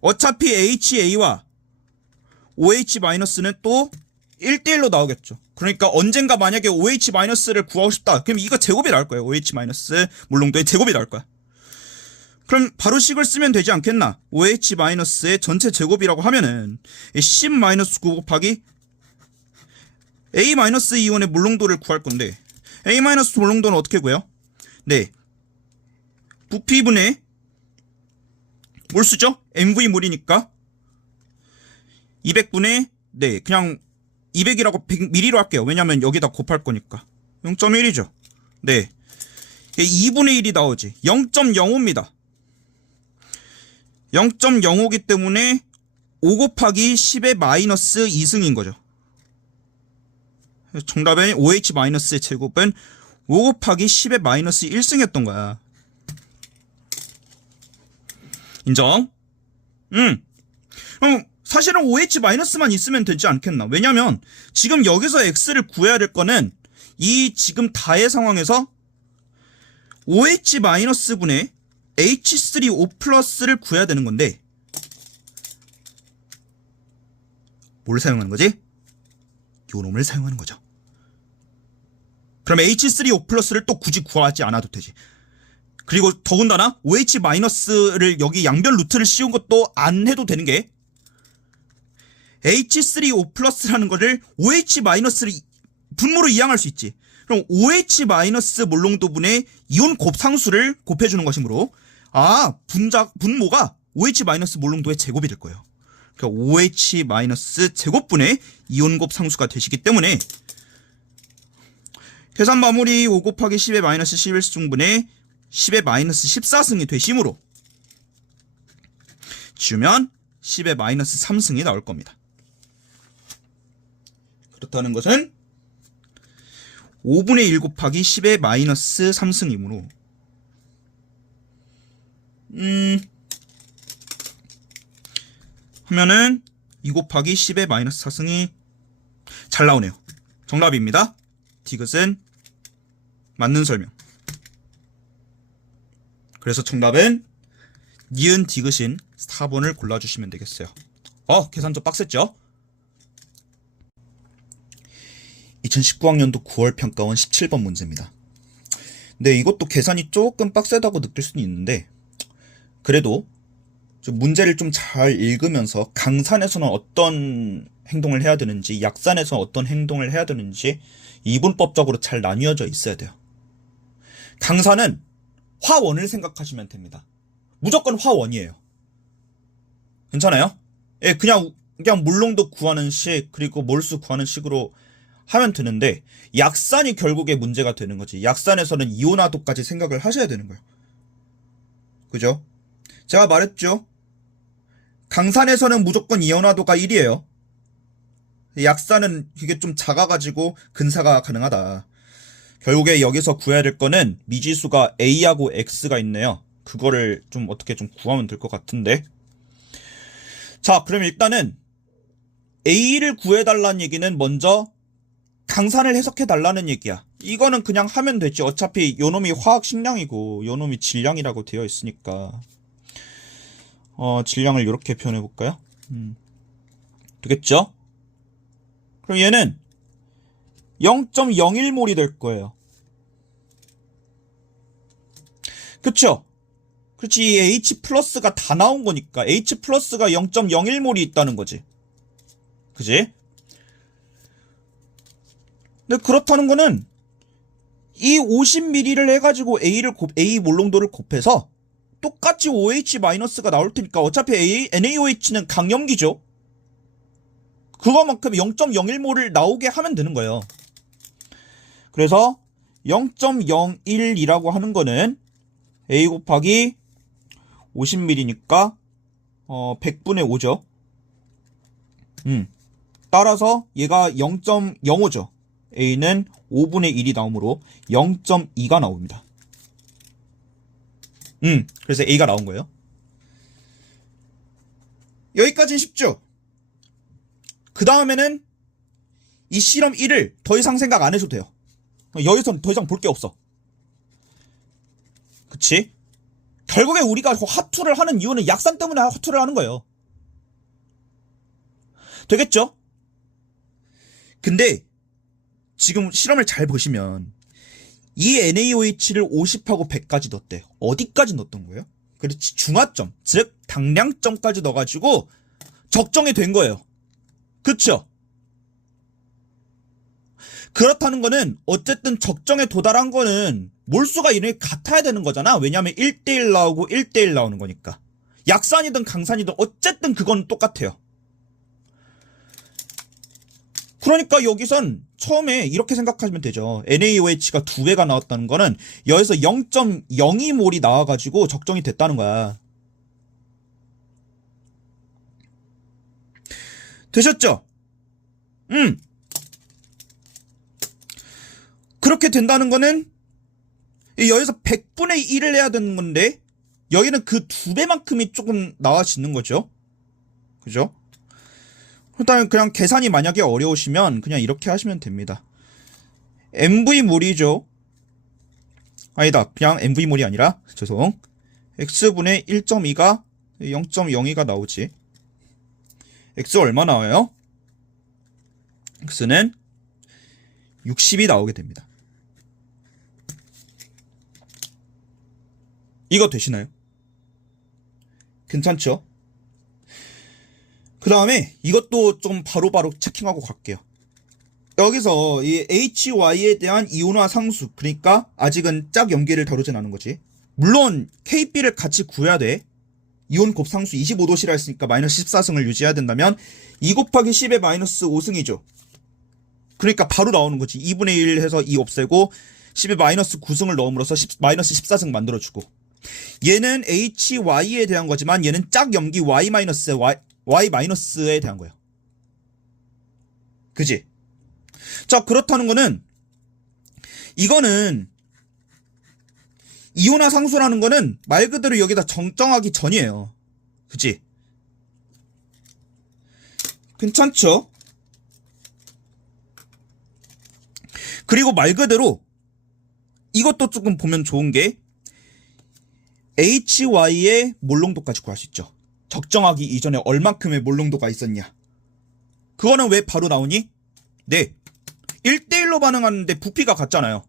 어차피 HA와 OH-는 또 1대1로 나오겠죠. 그러니까 언젠가 만약에 OH-를 구하고 싶다. 그럼 이거 제곱이 나올 거예요. OH- 몰롱도의 제곱이 나올 거야. 그럼 바로 식을 쓰면 되지 않겠나? OH-의 전체 제곱이라고 하면은 10-9 곱하기 A- 이온의 몰롱도를 구할 건데 A- 몰롱도는 어떻게 구해요? 네, 부피분의 몰수죠? MV 몰이니까 200분의 네, 그냥 200이라고 100ml로 할게요. 왜냐면 여기다 곱할 거니까 0.1이죠. 네, 2분의 1이 나오지. 0.05입니다. 0.05기 때문에 5 곱하기 10의 마이너스 2승인 거죠. 정답은 OH-의 제곱은 5 곱하기 10의 마이너스 1승이었던 거야. 인정? 그럼 사실은 OH-만 있으면 되지 않겠나? 왜냐면 지금 여기서 X를 구해야 될 거는 이 지금 다의 상황에서 OH-분의 H3O+를 구해야 되는 건데 뭘 사용하는 거지? 요 놈을 사용하는 거죠. 그럼 H3O+를 또 굳이 구하지 않아도 되지. 그리고 더군다나 OH-를 여기 양변 루트를 씌운 것도 안 해도 되는 게 H3O+라는 거를 OH-를 분모로 이항할 수 있지. 그럼 OH- 몰롱도분의 이온 곱상수를 곱해주는 것이므로 분모가 OH- 몰롱도의 제곱이 될 거예요. 그러니까 OH- 제곱분의 이온 곱상수가 되시기 때문에 계산 마무리 5 곱하기 10의 마이너스 11승분의 10의 마이너스 14승이 되심으로 지우면 10의 마이너스 3승이 나올 겁니다. 그렇다는 것은 5분의 1 곱하기 10의 마이너스 3승이므로 하면은 2 곱하기 10의 마이너스 4승이 잘 나오네요. 정답입니다. 디귿은 맞는 설명. 그래서 정답은 니은 디귿인 4번을 골라주시면 되겠어요. 계산 좀 빡셌죠? 2019학년도 9월 평가원 17번 문제입니다. 네, 이것도 계산이 조금 빡세다고 느낄 수는 있는데 그래도 좀 문제를 좀 잘 읽으면서 강산에서는 어떤 행동을 해야 되는지, 약산에서 어떤 행동을 해야 되는지 이분법적으로 잘 나뉘어져 있어야 돼요. 강산은 화원을 생각하시면 됩니다. 무조건 화원이에요. 괜찮아요? 예, 그냥 물롱도 구하는 식, 그리고 몰수 구하는 식으로 하면 되는데, 약산이 결국에 문제가 되는 거지. 약산에서는 이온화도까지 생각을 하셔야 되는 거예요. 그죠? 제가 말했죠? 강산에서는 무조건 이온화도가 1이에요. 약산은 이게 좀 작아가지고 근사가 가능하다. 결국에 여기서 구해야 될 거는 미지수가 A하고 X가 있네요. 그거를 좀 어떻게 좀 구하면 될 것 같은데. 자, 그럼 일단은 A를 구해달라는 얘기는 먼저 강산을 해석해달라는 얘기야. 이거는 그냥 하면 되지. 어차피 요놈이 화학 식량이고 요놈이 질량이라고 되어 있으니까. 질량을 이렇게 표현해볼까요? 되겠죠? 그럼 얘는 0.01몰이 될 거예요. 그쵸? 그렇지. 이 H 플러스가 다 나온 거니까 H 플러스가 0.01몰이 있다는 거지. 그지? 근데 그렇다는 거는 이 50ml를 해가지고 A 몰롱도를 곱해서 똑같이 OH-가 나올 테니까 어차피 NaOH는 강염기죠. 그거만큼 0.01몰을 나오게 하면 되는 거예요. 그래서 0.01이라고 하는 거는 A 곱하기 50ml니까 100분의 5죠. 따라서 얘가 0.05죠. A는 5분의 1이 나오므로 0.2가 나옵니다. 그래서 A가 나온 거예요. 여기까지는 쉽죠? 그 다음에는 이 실험 1을 더 이상 생각 안 해줘도 돼요. 여기선 더 이상 볼 게 없어. 그치? 결국에 우리가 화투를 하는 이유는 약산 때문에 화투를 하는 거예요. 되겠죠? 근데 지금 실험을 잘 보시면 이 NaOH를 50하고 100까지 넣었대. 어디까지 넣었던 거예요? 그렇지, 중화점, 즉 당량점까지 넣어가지고 적정이 된 거예요. 그쵸? 그렇다는 거는 어쨌든 적정에 도달한 거는 몰수가 이름이 같아야 되는 거잖아. 왜냐하면 1대1 나오고 1대1 나오는 거니까. 약산이든 강산이든 어쨌든 그건 똑같아요. 그러니까 여기선 처음에 이렇게 생각하시면 되죠. NaOH가 2배가 나왔다는 거는 여기서 0.02몰이 나와가지고 적정이 됐다는 거야. 되셨죠? 그렇게 된다는 거는 여기서 100분의 1을 해야 되는 건데 여기는 그 2배만큼이 조금 나와지는 거죠. 그죠? 일단 그냥 계산이 만약에 어려우시면 그냥 이렇게 하시면 됩니다. MV몰이죠. 아니다. 그냥 MV몰이 아니라 죄송. X분의 1.2가 0.02가 나오지. X 얼마 나와요? X는 60이 나오게 됩니다. 이거 되시나요? 괜찮죠? 그 다음에 이것도 좀 바로바로 체킹하고 갈게요. 여기서 이 HY에 대한 이온화 상수, 그러니까 아직은 짝 염기를 다루진 않은 거지. 물론 KB를 같이 구해야 돼. 이온 곱상수 25도씨라 했으니까 마이너스 14승을 유지해야 된다면 2 곱하기 10의 마이너스 5승이죠. 그러니까 바로 나오는 거지. 2분의 1 해서 2 없애고 10의 마이너스 9승을 넣음으로써 마이너스 14승 만들어주고, 얘는 HY에 대한 거지만 얘는 짝 염기 Y-에 대한 거예요. 그지? 자, 그렇다는 거는 이거는 이온화 상수라는 거는 말 그대로 여기다 정정하기 전이에요. 그치? 괜찮죠? 그리고 말 그대로 이것도 조금 보면 좋은 게 HY의 몰농도까지 구할 수 있죠. 적정하기 이전에 얼만큼의 몰농도가 있었냐. 그거는 왜 바로 나오니? 네, 1대1로 반응하는데 부피가 같잖아요.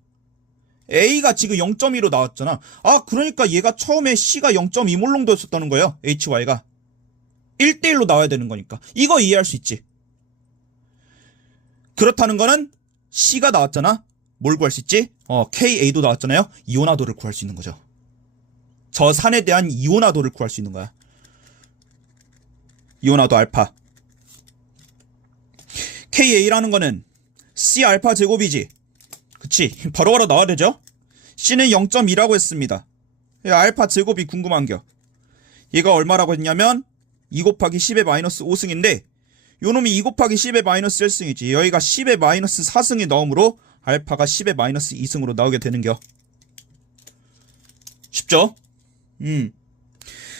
A가 지금 0.2로 나왔잖아. 아, 그러니까 얘가 처음에 C가 0.2몰 농도였었다는 거예요. HY가. 1대1로 나와야 되는 거니까. 이거 이해할 수 있지. 그렇다는 거는 C가 나왔잖아. 뭘 구할 수 있지? KA도 나왔잖아요. 이온화도를 구할 수 있는 거죠. 저 산에 대한 이온화도를 구할 수 있는 거야. 이온화도 알파. KA라는 거는 C 알파 제곱이지. 그치? 바로바로 나와야 되죠? C는 0.2라고 했습니다. 알파 제곱이 궁금한겨. 얘가 얼마라고 했냐면 2 곱하기 10의 마이너스 5승인데 요놈이 2 곱하기 10의 마이너스 1승이지. 여기가 10의 마이너스 4승이 나오므로 알파가 10의 마이너스 2승으로 나오게 되는겨. 쉽죠?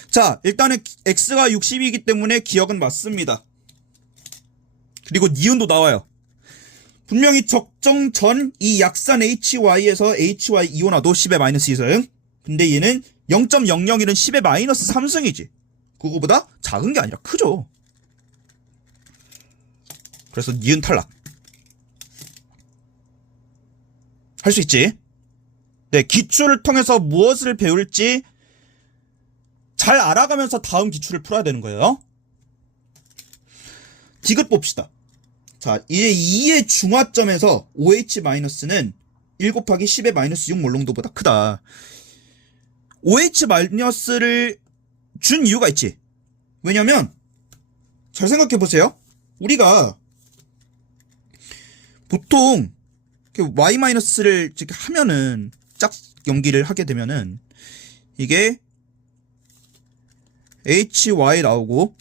자, 일단은 X가 60이기 때문에 기억은 맞습니다. 그리고 니은도 나와요. 분명히 적정 전 이 약산 HY에서 HY 이온화도 10의 마이너스 2승. 근데 얘는 0.001은 10의 마이너스 3승이지. 그거보다 작은 게 아니라 크죠. 그래서 니은 탈락. 할 수 있지. 네, 기출을 통해서 무엇을 배울지 잘 알아가면서 다음 기출을 풀어야 되는 거예요. 디귿 봅시다. 자, 이제 2의 중화점에서 OH-는 1 곱하기 10의 마이너스 6 몰농도보다 크다. OH-를 준 이유가 있지. 왜냐면 잘 생각해보세요. 우리가 보통 Y-를 하면은 짝 연기를 하게 되면은 이게 HY 나오고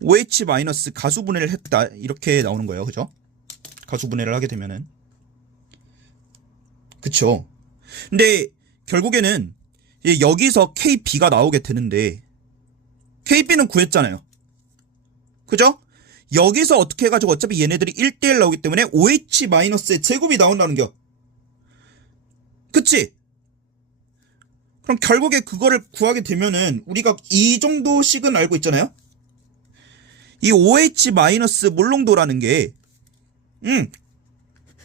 OH- 가수분해를 했다 이렇게 나오는 거예요. 그죠? 가수분해를 하게 되면은 그쵸. 근데 결국에는 여기서 KB가 나오게 되는데 KB는 구했잖아요. 그죠? 여기서 어떻게 해가지고 어차피 얘네들이 1대1 나오기 때문에 OH-의 제곱이 나온다는겨. 그치? 그럼 결국에 그거를 구하게 되면은 우리가 이 정도씩은 알고 있잖아요. 이 OH- 몰농도라는 게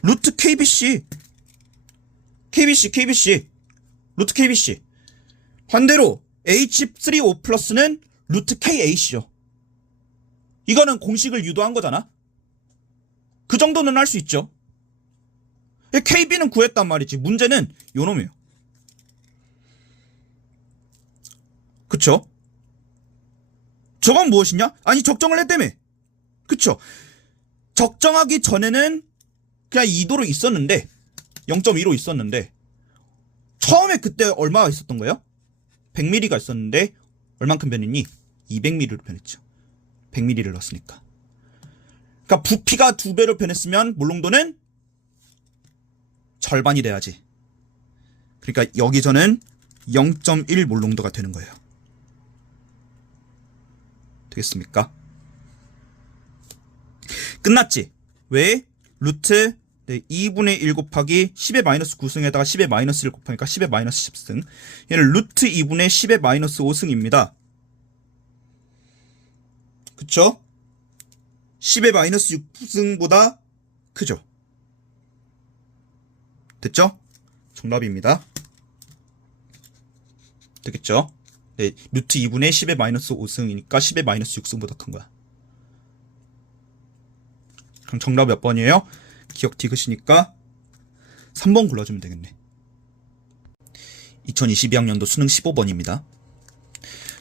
루트 KBC 루트 KBC. 반대로 H3O 플러스는 루트 KAC죠. 이거는 공식을 유도한 거잖아. 그 정도는 할 수 있죠. KB는 구했단 말이지. 문제는 요놈이에요. 그쵸? 저건 무엇이냐? 아니, 적정을 했다며. 그쵸? 적정하기 전에는 그냥 2도로 있었는데 0.2로 있었는데 처음에 그때 얼마가 있었던 거예요? 100ml가 있었는데 얼만큼 변했니? 200ml로 변했죠. 100ml를 넣었으니까. 그러니까 부피가 2배로 변했으면 몰농도는 절반이 돼야지. 그러니까 여기서는 0.1 몰농도가 되는 거예요. 되겠습니까? 끝났지? 왜? 루트 2분의 1 곱하기 10의 마이너스 9승에다가 10의 마이너스 1 곱하니까 10의 마이너스 10승. 얘는 루트 2분의 10의 마이너스 5승입니다. 그쵸? 10의 마이너스 6승보다 크죠? 됐죠? 정답입니다. 되겠죠? 네, 루트 2분의 10의 마이너스 5승이니까 10의 마이너스 6승보다 큰 거야. 그럼 정답 몇 번이에요? 기억 디귿이니까 3번 골라주면 되겠네. 2022학년도 수능 15번입니다.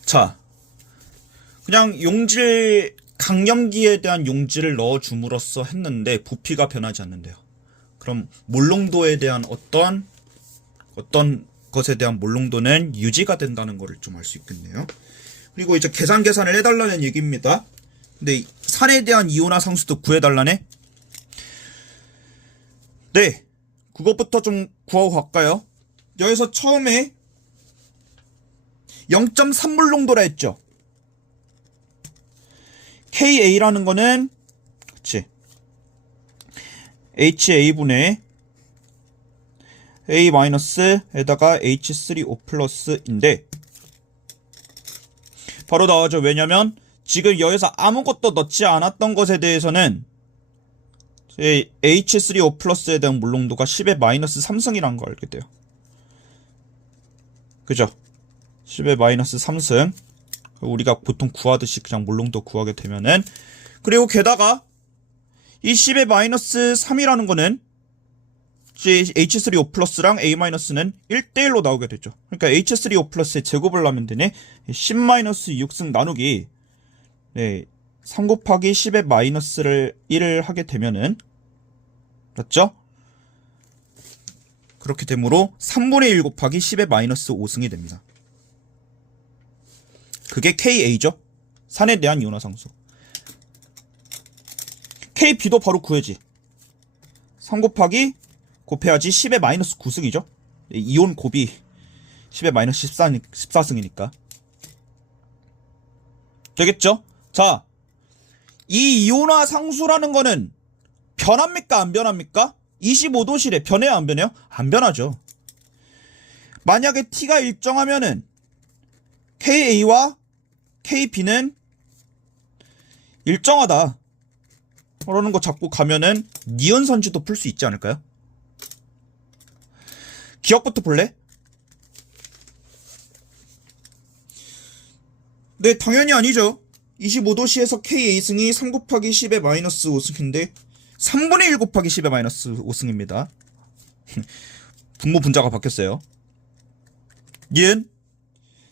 자, 그냥 용질, 강염기에 대한 용질을 넣어줌으로써 했는데 부피가 변하지 않는데요. 그럼 몰농도에 대한 어떤 것에 대한 몰농도는 유지가 된다는 거를 좀 알 수 있겠네요. 그리고 이제 계산을 해달라는 얘기입니다. 근데 산에 대한 이온화 상수도 구해달라네? 네, 그것부터 좀 구하고 갈까요? 여기서 처음에 0.3몰 농도라 했죠. KA라는 거는 그치 HA분의 A-에다가 H3O 플러스인데 바로 나오죠. 왜냐면 지금 여기서 아무것도 넣지 않았던 것에 대해서는 H3O 플러스에 대한 몰롱도가 10의 마이너스 3승이라는 거 알게 돼요. 그죠? 10의 마이너스 3승. 우리가 보통 구하듯이 그냥 몰롱도 구하게 되면은, 그리고 게다가 이 10의 마이너스 3이라는 거는 H3O 플러스랑 A 마이너스는 1대1로 나오게 되죠. 그러니까 H3O 플러스의 제곱을 하면 되네. 10 마이너스 6승 나누기 3 곱하기 10의 마이너스를 1을 하게 되면은, 맞죠? 그렇게 되므로 3분의 1 곱하기 10의 마이너스 5승이 됩니다. 그게 KA죠. 산에 대한 이온화상수. KB도 바로 구해지. 3 곱하기 곱해야지 10의 마이너스 9승이죠. 이온 곱이 10의 마이너스 14승이니까. 되겠죠? 자, 이 이온화 상수라는 거는 변합니까? 안 변합니까? 25도실에 변해요? 안 변해요? 안 변하죠. 만약에 T가 일정하면은 KA와 KB는 일정하다 그러는 거 잡고 가면은 니은선지도 풀 수 있지 않을까요? 기억부터 볼래? 네, 당연히 아니죠. 25도시에서 KA승이 3 곱하기 10의 마이너스 5승인데 3분의 1 곱하기 10의 마이너스 5승입니다. 분모 분자가 바뀌었어요. 니은.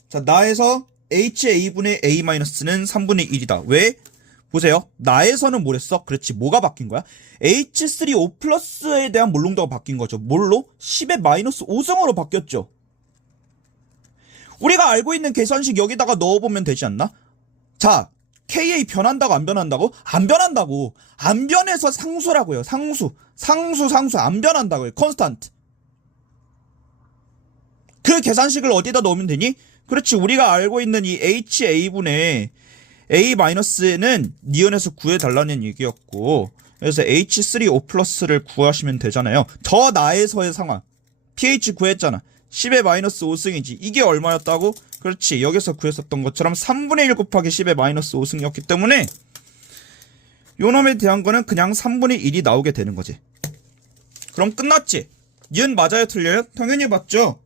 자, 나에서 HA분의 A 마이너스는 3분의 1이다. 왜? 보세요. 나에서는 뭐랬어? 그렇지. 뭐가 바뀐 거야? H3O 플러스에 대한 몰롱도가 바뀐 거죠. 뭘로? 10의 마이너스 5승으로 바뀌었죠. 우리가 알고 있는 계산식 여기다가 넣어보면 되지 않나? 자, KA 변한다고 안 변한다고? 안 변한다고. 안 변해서 상수라고요. 상수 안 변한다고요. 컨스탄트. 그 계산식을 어디다 넣으면 되니? 그렇지. 우리가 알고 있는 이 HA분의 A-는 니은에서 구해달라는 얘기였고, 그래서 H3O 플러스를 구하시면 되잖아요. 더 나에서의 상황. pH 구했잖아. 10의 마이너스 5승이지. 이게 얼마였다고? 그렇지. 여기서 구했었던 것처럼 3분의 1 곱하기 10의 마이너스 5승이었기 때문에 요놈에 대한 거는 그냥 3분의 1이 나오게 되는 거지. 그럼 끝났지? 니은 맞아요? 틀려요? 당연히 맞죠?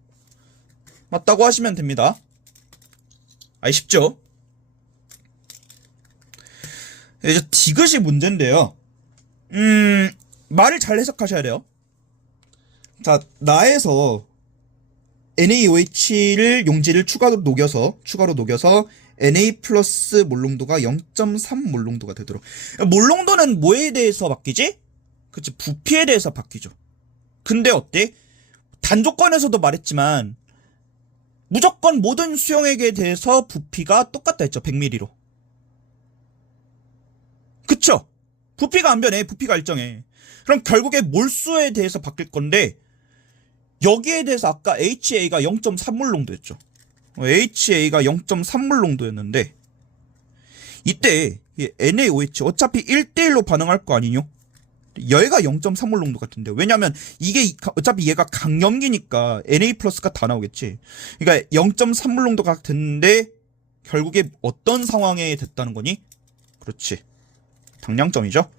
맞다고 하시면 됩니다. 아이, 쉽죠? 이제 디귿이 문제인데요. 말을 잘 해석하셔야 돼요. 자, 나에서 NaOH를 용지를 추가로 녹여서 Na 플러스 몰롱도가 0.3 몰롱도가 되도록. 몰롱도는 뭐에 대해서 바뀌지? 그치, 부피에 대해서 바뀌죠. 근데 어때? 단조건에서도 말했지만 무조건 모든 수용액에 대해서 부피가 똑같다 했죠. 100ml로. 그쵸? 부피가 안 변해. 부피가 일정해. 그럼 결국에 몰수에 대해서 바뀔 건데 여기에 대해서 아까 HA가 0.3몰 농도였죠. HA가 0.3몰 농도였는데 이때 NaOH 어차피 1대1로 반응할 거 아니뇨? 얘가 0.3몰 농도 같은데 왜냐면 이게 어차피 얘가 강염기니까 Na 플러스가 다 나오겠지. 그러니까 0.3몰 농도가 됐는데 결국에 어떤 상황에 됐다는 거니? 그렇지. 당량점이죠.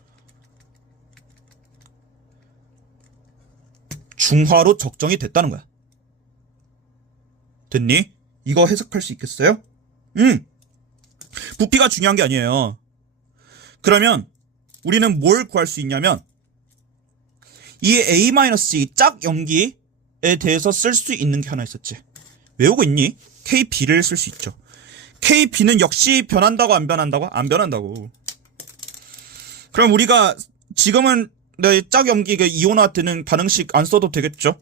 중화로 적정이 됐다는 거야. 됐니? 이거 해석할 수 있겠어요? 부피가 중요한 게 아니에요. 그러면 우리는 뭘 구할 수 있냐면 이 A-이 짝 염기에 대해서 쓸 수 있는 게 하나 있었지. 외우고 있니? KB를 쓸 수 있죠. KB는 역시 변한다고 안 변한다고? 안 변한다고. 그럼 우리가 지금은 짝 염기 이온화 되는 반응식 안 써도 되겠죠?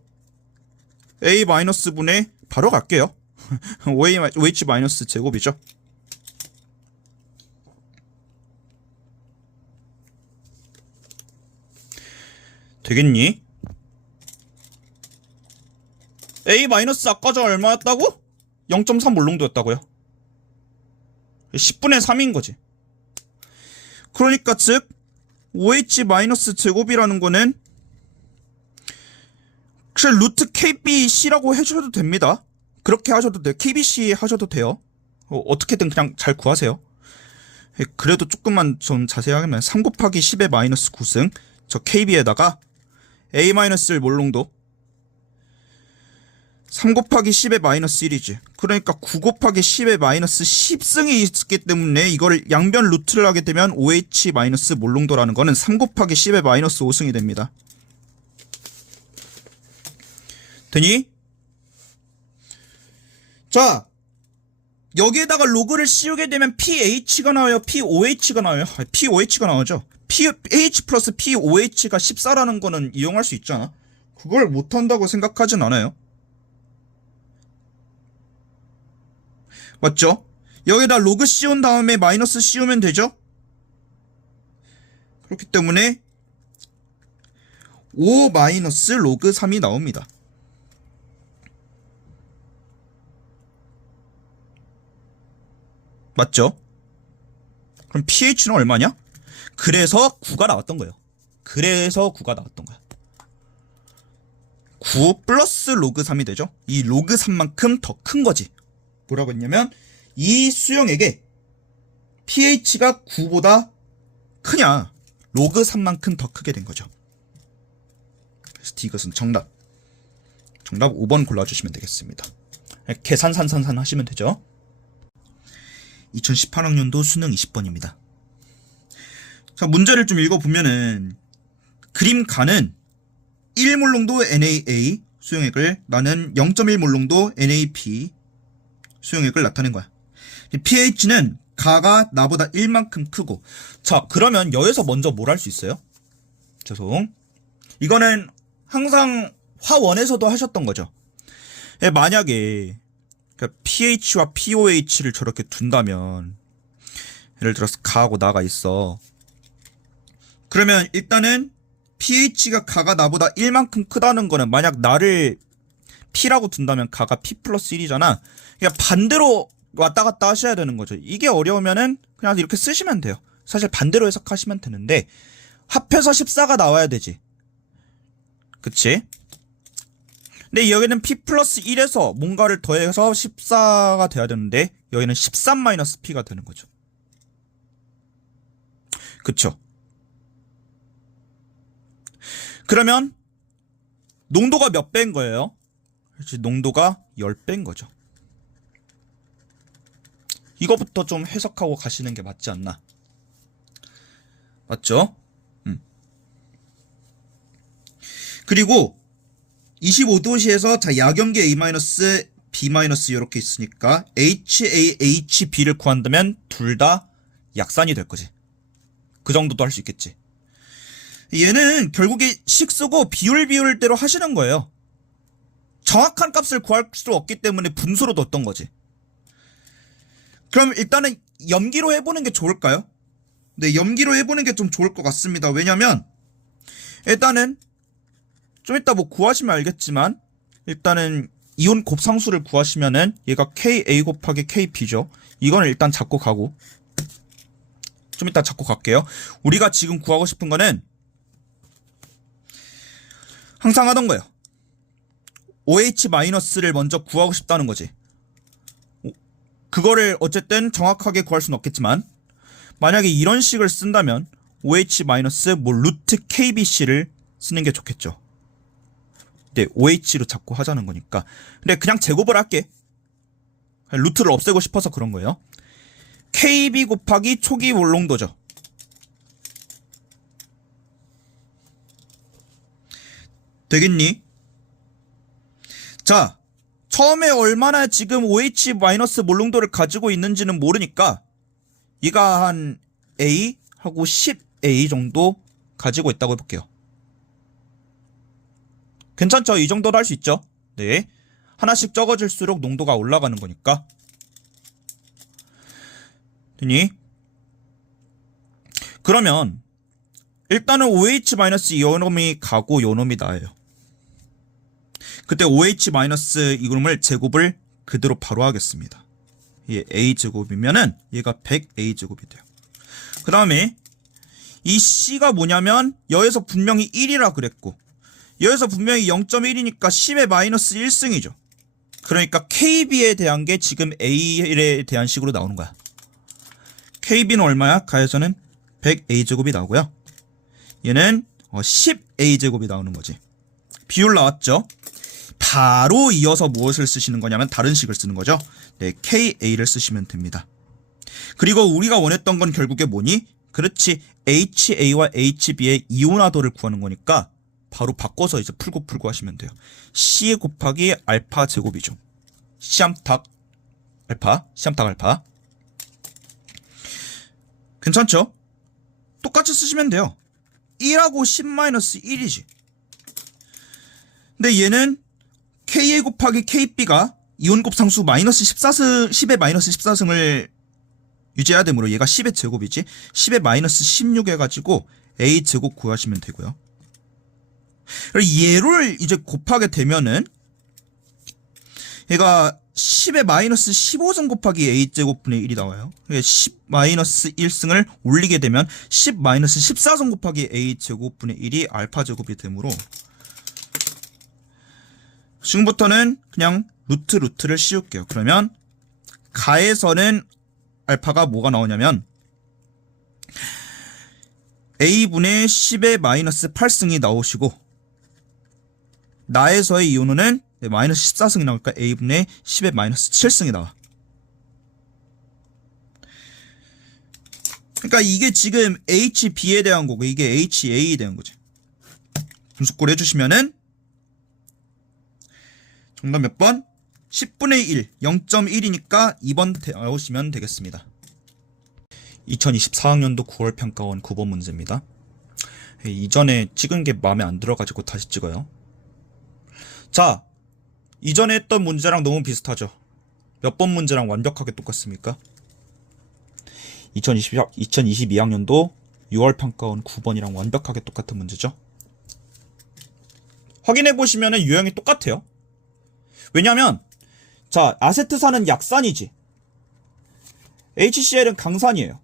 A-분의 바로 갈게요. OH- 제곱이죠. 되겠니? A- 아까 전 얼마였다고? 0.3 몰롱도였다고요. 10분의 3인 거지. 그러니까 즉 OH- 제곱이라는 거는 그냥 루트 KBC라고 해주셔도 됩니다. 그렇게 하셔도 돼요. KBC 하셔도 돼요. 어떻게든 그냥 잘 구하세요. 그래도 조금만 좀 자세하게 하면 3 곱하기 10의 마이너스 9승 저 KB에다가 A-를 몰롱도 3 곱하기 10의 마이너스 1이지. 그러니까 9 곱하기 10의 마이너스 10승이 있기 때문에 이걸 양변 루트를 하게 되면 OH 마이너스 몰롱도라는 거는 3 곱하기 10의 마이너스 5승이 됩니다. 되니? 자, 여기에다가 로그를 씌우게 되면 PH가 나와요? POH가 나와요? POH가 나오죠? PH 플러스 POH가 14라는 거는 이용할 수 있잖아. 그걸 못한다고 생각하진 않아요. 맞죠? 여기다 로그 씌운 다음에 마이너스 씌우면 되죠? 그렇기 때문에 5 마이너스 로그 3이 나옵니다. 맞죠? 그럼 pH는 얼마냐? 그래서 9가 나왔던 거예요. 그래서 9가 나왔던 거야. 9 플러스 로그 3이 되죠? 이 로그 3만큼 더 큰 거지. 뭐라고 했냐면 이 수용액에 pH가 9보다 크냐? 로그 3만큼 더 크게 된 거죠. 그래서 이것은 정답 5번 골라주시면 되겠습니다. 계산 산산산 하시면 되죠. 2018학년도 수능 20번입니다. 자, 문제를 좀 읽어보면은 그림 가는 1몰롱도 NaA 수용액을 나는 0.1몰롱도 NaP 수용액을 나타낸 거야. pH는 가가 나보다 1만큼 크고. 자, 그러면 여기서 먼저 뭘 할 수 있어요? 죄송. 이거는 항상 화원에서도 하셨던 거죠. 만약에 pH와 POH를 저렇게 둔다면, 예를 들어서 가하고 나가 있어. 그러면 일단은 pH가 가가 나보다 1만큼 크다는 거는, 만약 나를 P라고 둔다면 가가 P 플러스 1이잖아. 그냥 반대로 왔다 갔다 하셔야 되는 거죠. 이게 어려우면은 그냥 이렇게 쓰시면 돼요. 사실 반대로 해석하시면 되는데 합해서 14가 나와야 되지. 그치? 근데 여기는 P 플러스 1에서 뭔가를 더해서 14가 돼야 되는데 여기는 13 마이너스 P가 되는 거죠. 그쵸? 그러면 농도가 몇 배인 거예요? 농도가 10배인 거죠. 이거부터 좀 해석하고 가시는 게 맞지 않나? 맞죠? 그리고 25도시에서 자 약염기 A-, B- 이렇게 있으니까 HAHB를 구한다면 둘 다 약산이 될 거지. 그 정도도 할 수 있겠지. 얘는 결국에 식 쓰고 비율대로 하시는 거예요. 정확한 값을 구할 수 없기 때문에 분수로 뒀던 거지. 그럼 일단은 염기로 해보는 게 좋을까요? 네, 염기로 해보는 게 좀 좋을 것 같습니다. 왜냐면 일단은 좀 이따 뭐 구하시면 알겠지만 일단은 이온 곱상수를 구하시면은 얘가 KA 곱하기 KB죠. 이거는 일단 잡고 가고 좀 이따 잡고 갈게요. 우리가 지금 구하고 싶은 거는 항상 하던 거예요. OH-를 먼저 구하고 싶다는 거지. 그거를 어쨌든 정확하게 구할 수는 없겠지만 만약에 이런 식을 쓴다면 OH- 뭐 루트 KBC를 쓰는 게 좋겠죠. 네, OH로 자꾸 하자는 거니까. 근데 그냥 제곱을 할게. 루트를 없애고 싶어서 그런 거예요. KB 곱하기 초기 몰롱도죠. 되겠니? 자, 처음에 얼마나 지금 OH- 몰롱도를 가지고 있는지는 모르니까 얘가 한 A 하고 10A 정도 가지고 있다고 해볼게요. 괜찮죠? 이 정도로 할 수 있죠? 네. 하나씩 적어질수록 농도가 올라가는 거니까. 되니? 그러면 일단은 OH- 요 놈이 가고 요 놈이 나와요. 그때 OH- 이놈을 제곱을 그대로 바로 하겠습니다. 얘 A제곱이면은 얘가 100A제곱이 돼요. 그 다음에 이 C가 뭐냐면 여기서 분명히 1이라 그랬고 여기서 분명히 0.1이니까 10의 마이너스 1승이죠. 그러니까 KB에 대한 게 지금 A에 대한 식으로 나오는 거야. KB는 얼마야? 가에서는 100A제곱이 나오고요. 얘는 10a제곱이 나오는 거지. 비율 나왔죠? 바로 이어서 무엇을 쓰시는 거냐면 다른 식을 쓰는 거죠. 네, KA를 쓰시면 됩니다. 그리고 우리가 원했던 건 결국에 뭐니? 그렇지, HA와 HB의 이온화도를 구하는 거니까 바로 바꿔서 이제 풀고 하시면 돼요. C 곱하기 알파 제곱이죠. 시암탉 알파. 괜찮죠? 똑같이 쓰시면 돼요. 1하고 10-1이지. 근데 얘는 KA 곱하기 KB가 이온 곱상수 -10의 -14승을 유지해야 되므로 얘가 10의 제곱이지. 10의 -16 해가지고 A 제곱 구하시면 되고요. 얘를 이제 곱하게 되면은 얘가 10의 -15승 곱하기 A 제곱분의 1이 나와요. 10 -1승을 올리게 되면 10 -14승 곱하기 A 제곱분의 1이 알파 제곱이 되므로 지금부터는 그냥 루트를 씌울게요. 그러면 가에서는 알파가 뭐가 나오냐면 A분의 10의 -8승이 나오시고 나에서의 이온은 -14승이 나올까? A분의 10의 -7승이 나와. 그러니까 이게 지금 HB에 대한 거고 이게 HA에 대한 거지. 분수꼴 해주시면은 정답 몇 번? 10분의 1, 0.1이니까 2번 나오시면 되겠습니다. 2024학년도 9월 평가원 9번 문제입니다. 이전에 찍은 게 마음에 안 들어가지고 다시 찍어요. 자, 이전에 했던 문제랑 너무 비슷하죠? 몇 번 문제랑 완벽하게 똑같습니까? 2022학년도 6월 평가원 9번이랑 완벽하게 똑같은 문제죠? 확인해보시면 유형이 똑같아요. 왜냐면 자, 아세트산은 약산이지. HCl은 강산이에요.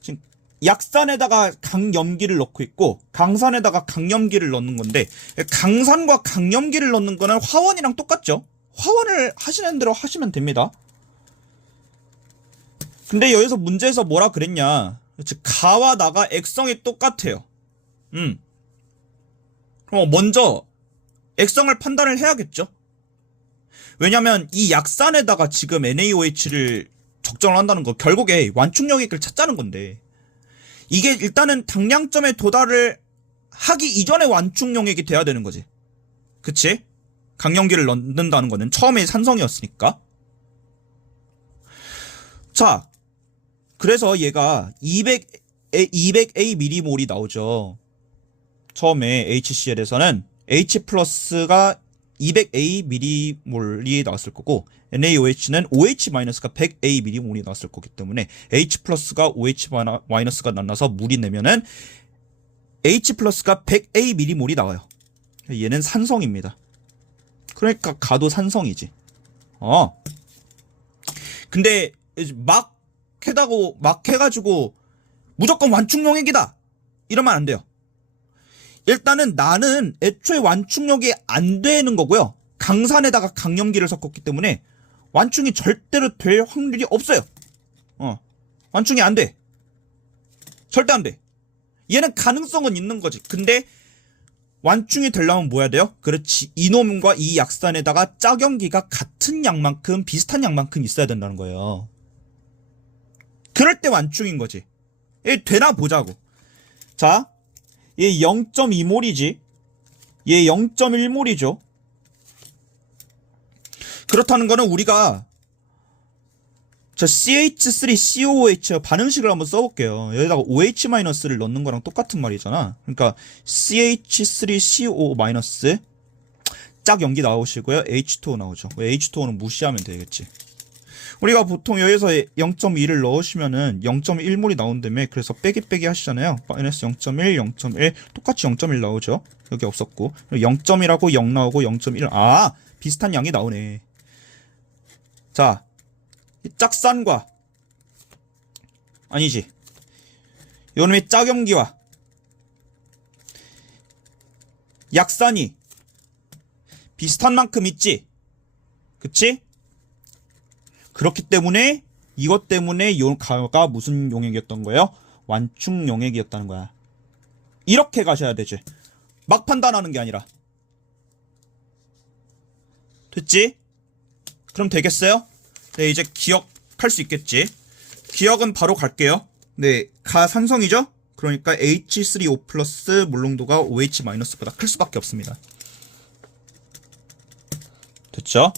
지금 약산에다가 강염기를 넣고 있고 강산에다가 강염기를 넣는 건데 강산과 강염기를 넣는 거는 화원이랑 똑같죠. 화원을 하시는 대로 하시면 됩니다. 근데 여기서 문제에서 뭐라 그랬냐, 즉 가와 나가 액성이 똑같아요. 그럼 먼저 액성을 판단을 해야겠죠. 왜냐면 이 약산에다가 지금 NaOH를 적정을 한다는 거 결국에 완충용액을 찾자는 건데 이게 일단은 당량점에 도달을 하기 이전에 완충용액이 돼야 되는 거지. 그치? 강염기를 넣는다는 거는 처음에 산성이었으니까. 자, 그래서 얘가 200A 미리몰이 나오죠. 처음에 HCl에서는 H 플러스가 200A 미리몰이 나왔을 거고 NaOH는 OH-가 100A 미리몰이 나왔을 거기 때문에 H 플러스가 OH-가 만나서 물이 내면은 H 플러스가 100A 미리몰이 나와요. 얘는 산성입니다. 그러니까 가도 산성이지. 근데 막 해가지고 무조건 완충용액이다 이러면 안 돼요. 일단은 나는 애초에 완충력이 안 되는 거고요. 강산에다가 강염기를 섞었기 때문에 완충이 절대로 될 확률이 없어요. 완충이 안 돼. 절대 안 돼. 얘는 가능성은 있는 거지. 근데 완충이 되려면 뭐 해야 돼요? 그렇지. 이놈과 이 약산에다가 짝염기가 같은 양만큼 비슷한 양만큼 있어야 된다는 거예요. 그럴 때 완충인 거지. 얘 되나 보자고. 자, 얘 0.2몰이지. 얘 0.1몰이죠. 그렇다는 거는 우리가 CH3COOH 반응식을 한번 써볼게요. 여기다가 OH-를 넣는 거랑 똑같은 말이잖아. 그러니까 CH3CO- 짝 연기 나오시고요. H2O 나오죠. H2O는 무시하면 되겠지. 우리가 보통 여기서 0.2를 넣으시면은 0.1몰이 나온다며. 그래서 빼기 하시잖아요. 마이너스 0.1, 0.1 똑같이 0.1 나오죠. 여기 없었고 0.1하고 0 나오고 0.1. 아, 비슷한 양이 나오네. 자, 이 짝산과 아니지, 요놈의 짝염기와 약산이 비슷한 만큼 있지. 그치? 그렇기 때문에 이것 때문에 요가가 무슨 용액이었던 거예요? 완충 용액이었다는 거야. 이렇게 가셔야 되지. 막 판단하는 게 아니라. 됐지? 그럼 되겠어요? 네, 이제 기억할 수 있겠지? 기억은 바로 갈게요. 네, 가산성이죠? 그러니까 H3O 플러스 물농도가 OH-보다 클 수밖에 없습니다. 됐죠?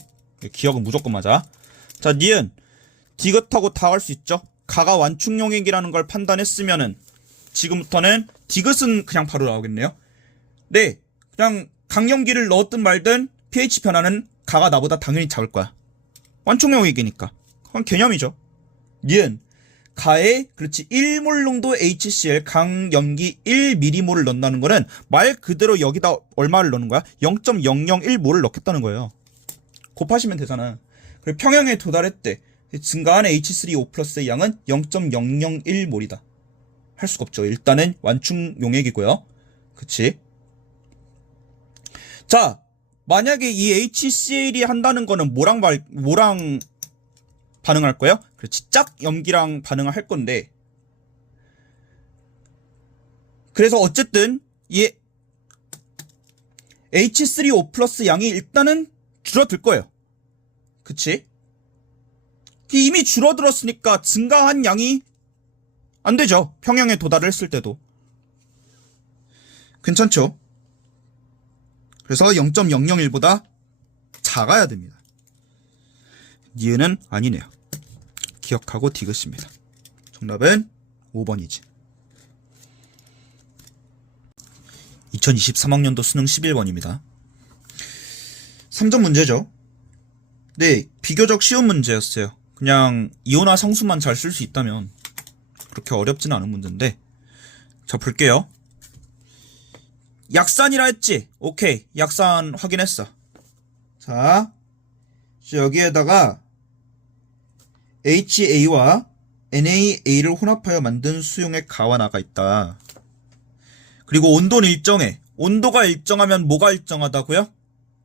기억은 무조건 맞아. 자, 니은 디귿하고 다 할 수 있죠? 가가 완충용액이라는 걸 판단했으면은 지금부터는 디귿은 그냥 바로 나오겠네요. 네, 그냥 강염기를 넣었든 말든 pH 변화는 가가 나보다 당연히 작을 거야. 완충용액이니까. 그건 개념이죠. 니은 가에 그렇지 1몰 농도 HCl 강염기 1mm몰을 넣는다는 거는 말 그대로 여기다 얼마를 넣는 거야? 0.001몰을 넣겠다는 거예요. 곱하시면 되잖아. 그리고 평형에 도달했대. 증가한 H3O 플러스의 양은 0.001몰이다. 할 수가 없죠. 일단은 완충 용액이고요. 그치? 자, 만약에 이 HCl이 한다는 거는 뭐랑 반응할 거예요? 그렇지. 짝 염기랑 반응을 할 건데. 그래서 어쨌든 이 H3O 플러스 양이 일단은 줄어들 거예요. 그치? 이미 줄어들었으니까 증가한 양이 안 되죠. 평형에 도달을 했을 때도. 괜찮죠? 그래서 0.001보다 작아야 됩니다. 니은은 아니네요. 기억하고 디귿입니다. 정답은 5번이지. 2023학년도 수능 11번입니다. 3점 문제죠. 네, 비교적 쉬운 문제였어요. 그냥 이온화 상수만 잘 쓸 수 있다면 그렇게 어렵지는 않은 문제인데. 자, 볼게요. 약산이라 했지? 오케이, 약산 확인했어. 자, 여기에다가 HA와 NaA를 혼합하여 만든 수용액 가와 나가 있다. 그리고 온도는 일정해. 온도가 일정하면 뭐가 일정하다고요?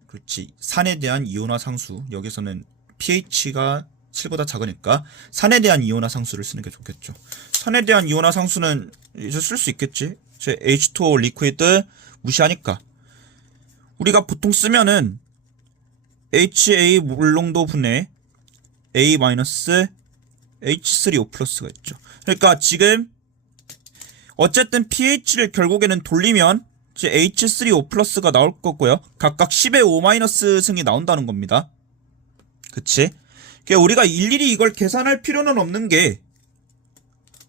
그렇지, 산에 대한 이온화 상수. 여기서는 pH가 7보다 작으니까 산에 대한 이온화 상수를 쓰는 게 좋겠죠. 산에 대한 이온화 상수는 이제 쓸 수 있겠지. 제 H2O 리퀴드 무시하니까. 우리가 보통 쓰면은 HA 물농도 분의 A- H3O 플러스가 있죠. 그러니까 지금 어쨌든 pH를 결국에는 돌리면 이제 H3O 플러스가 나올 거고요. 각각 10의 5- 승이 나온다는 겁니다. 그치? 그러니까 우리가 일일이 이걸 계산할 필요는 없는 게,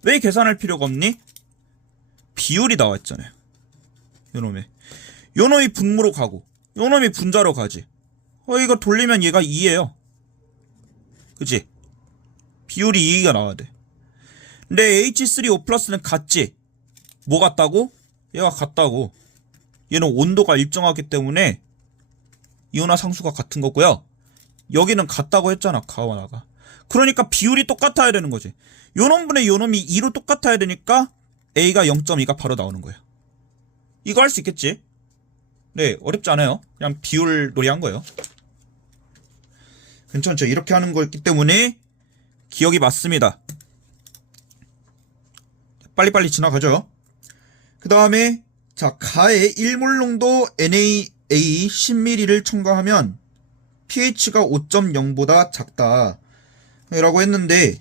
왜 계산할 필요가 없니? 비율이 나와 있잖아요. 요놈이 분무로 가고 요놈이 분자로 가지. 이거 돌리면 얘가 2예요. 그치? 비율이 2가 나와야 돼. 근데 H3O 플러스는 같지? 뭐 같다고? 얘가 같다고. 얘는 온도가 일정하기 때문에 이온화 상수가 같은 거고요. 여기는 같다고 했잖아, 가와 나가. 그러니까 비율이 똑같아야 되는 거지. 요놈분의 요놈이 2로 똑같아야 되니까 A가 0.2가 바로 나오는 거예요. 이거 할 수 있겠지? 네, 어렵지 않아요. 그냥 비율 놀이 한 거예요. 괜찮죠? 이렇게 하는 거였기 때문에 기억이 맞습니다. 빨리빨리 지나가죠. 그 다음에 자, 가에 1몰 농도 NaA 10ml를 첨가하면 pH가 5.0보다 작다 라고 했는데,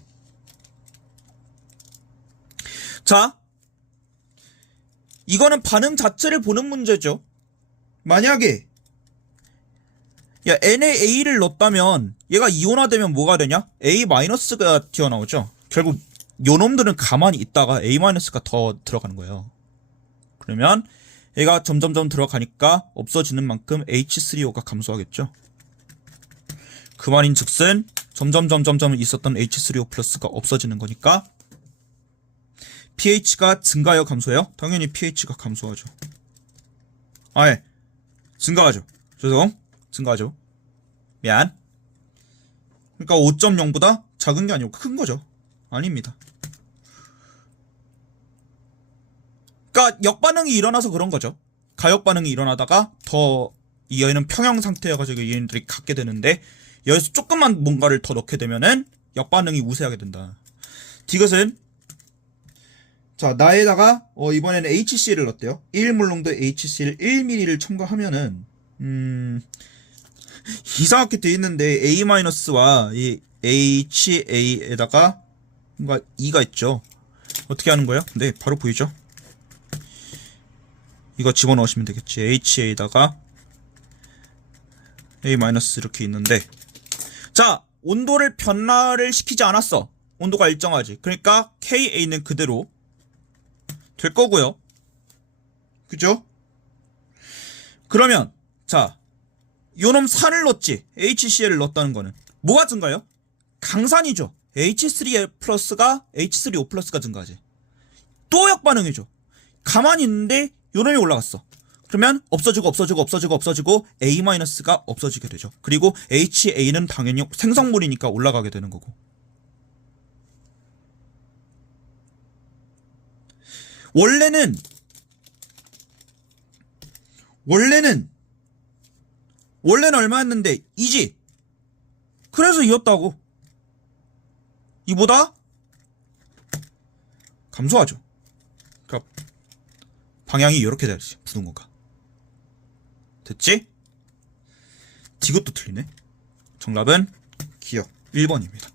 자, 이거는 반응 자체를 보는 문제죠. 만약에 야, NaA를 넣었다면 얘가 이온화되면 뭐가 되냐? A-가 튀어나오죠. 결국 요놈들은 가만히 있다가 A-가 더 들어가는 거예요. 그러면 얘가 점점점 들어가니까 없어지는 만큼 H3O가 감소하겠죠. 그 말인즉슨 점점 있었던 H3O 플러스가 없어지는 거니까 pH가 증가해요, 감소해요? 당연히 pH가 감소하죠. 아예 증가하죠. 죄송, 증가하죠. 미안. 그러니까 5.0보다 작은 게 아니고 큰 거죠. 아닙니다. 그러니까 역반응이 일어나서 그런 거죠. 가역반응이 일어나다가 더 이 얘는 평형 상태여가지고 얘네들이 갖게 되는데, 여기서 조금만 뭔가를 더 넣게 되면은 역반응이 우세하게 된다. 디귿은 자, 나에다가 이번에는 HCl을 넣었대요. 1물농도 HCl 1ml를 첨가하면은 이상하게 돼 있는데 A-와 이 HA에다가 뭔가 2가 있죠. 어떻게 하는 거예요? 네, 바로 보이죠? 이거 집어넣으시면 되겠지. HA에다가 A- 이렇게 있는데, 자, 온도를 변화를 시키지 않았어. 온도가 일정하지. 그러니까 KA는 그대로 될 거고요. 그죠? 그러면 자, 요놈 산을 넣었지. HCl을 넣었다는 거는 뭐가 증가요? 강산이죠. H3 플러스가 H3O 플러스가 증가하지. 또 역반응이죠. 가만히 있는데 요놈이 올라갔어. 그러면 없어지고 A-가 없어지게 되죠. 그리고 HA는 당연히 생성물이니까 올라가게 되는 거고. 원래는 얼마였는데 2지. 그래서 이었다고. 이보다 감소하죠. 그러니까 방향이 이렇게 돼야지. 부는 건가. 됐지? 이것도 틀리네. 정답은 기억 1번입니다.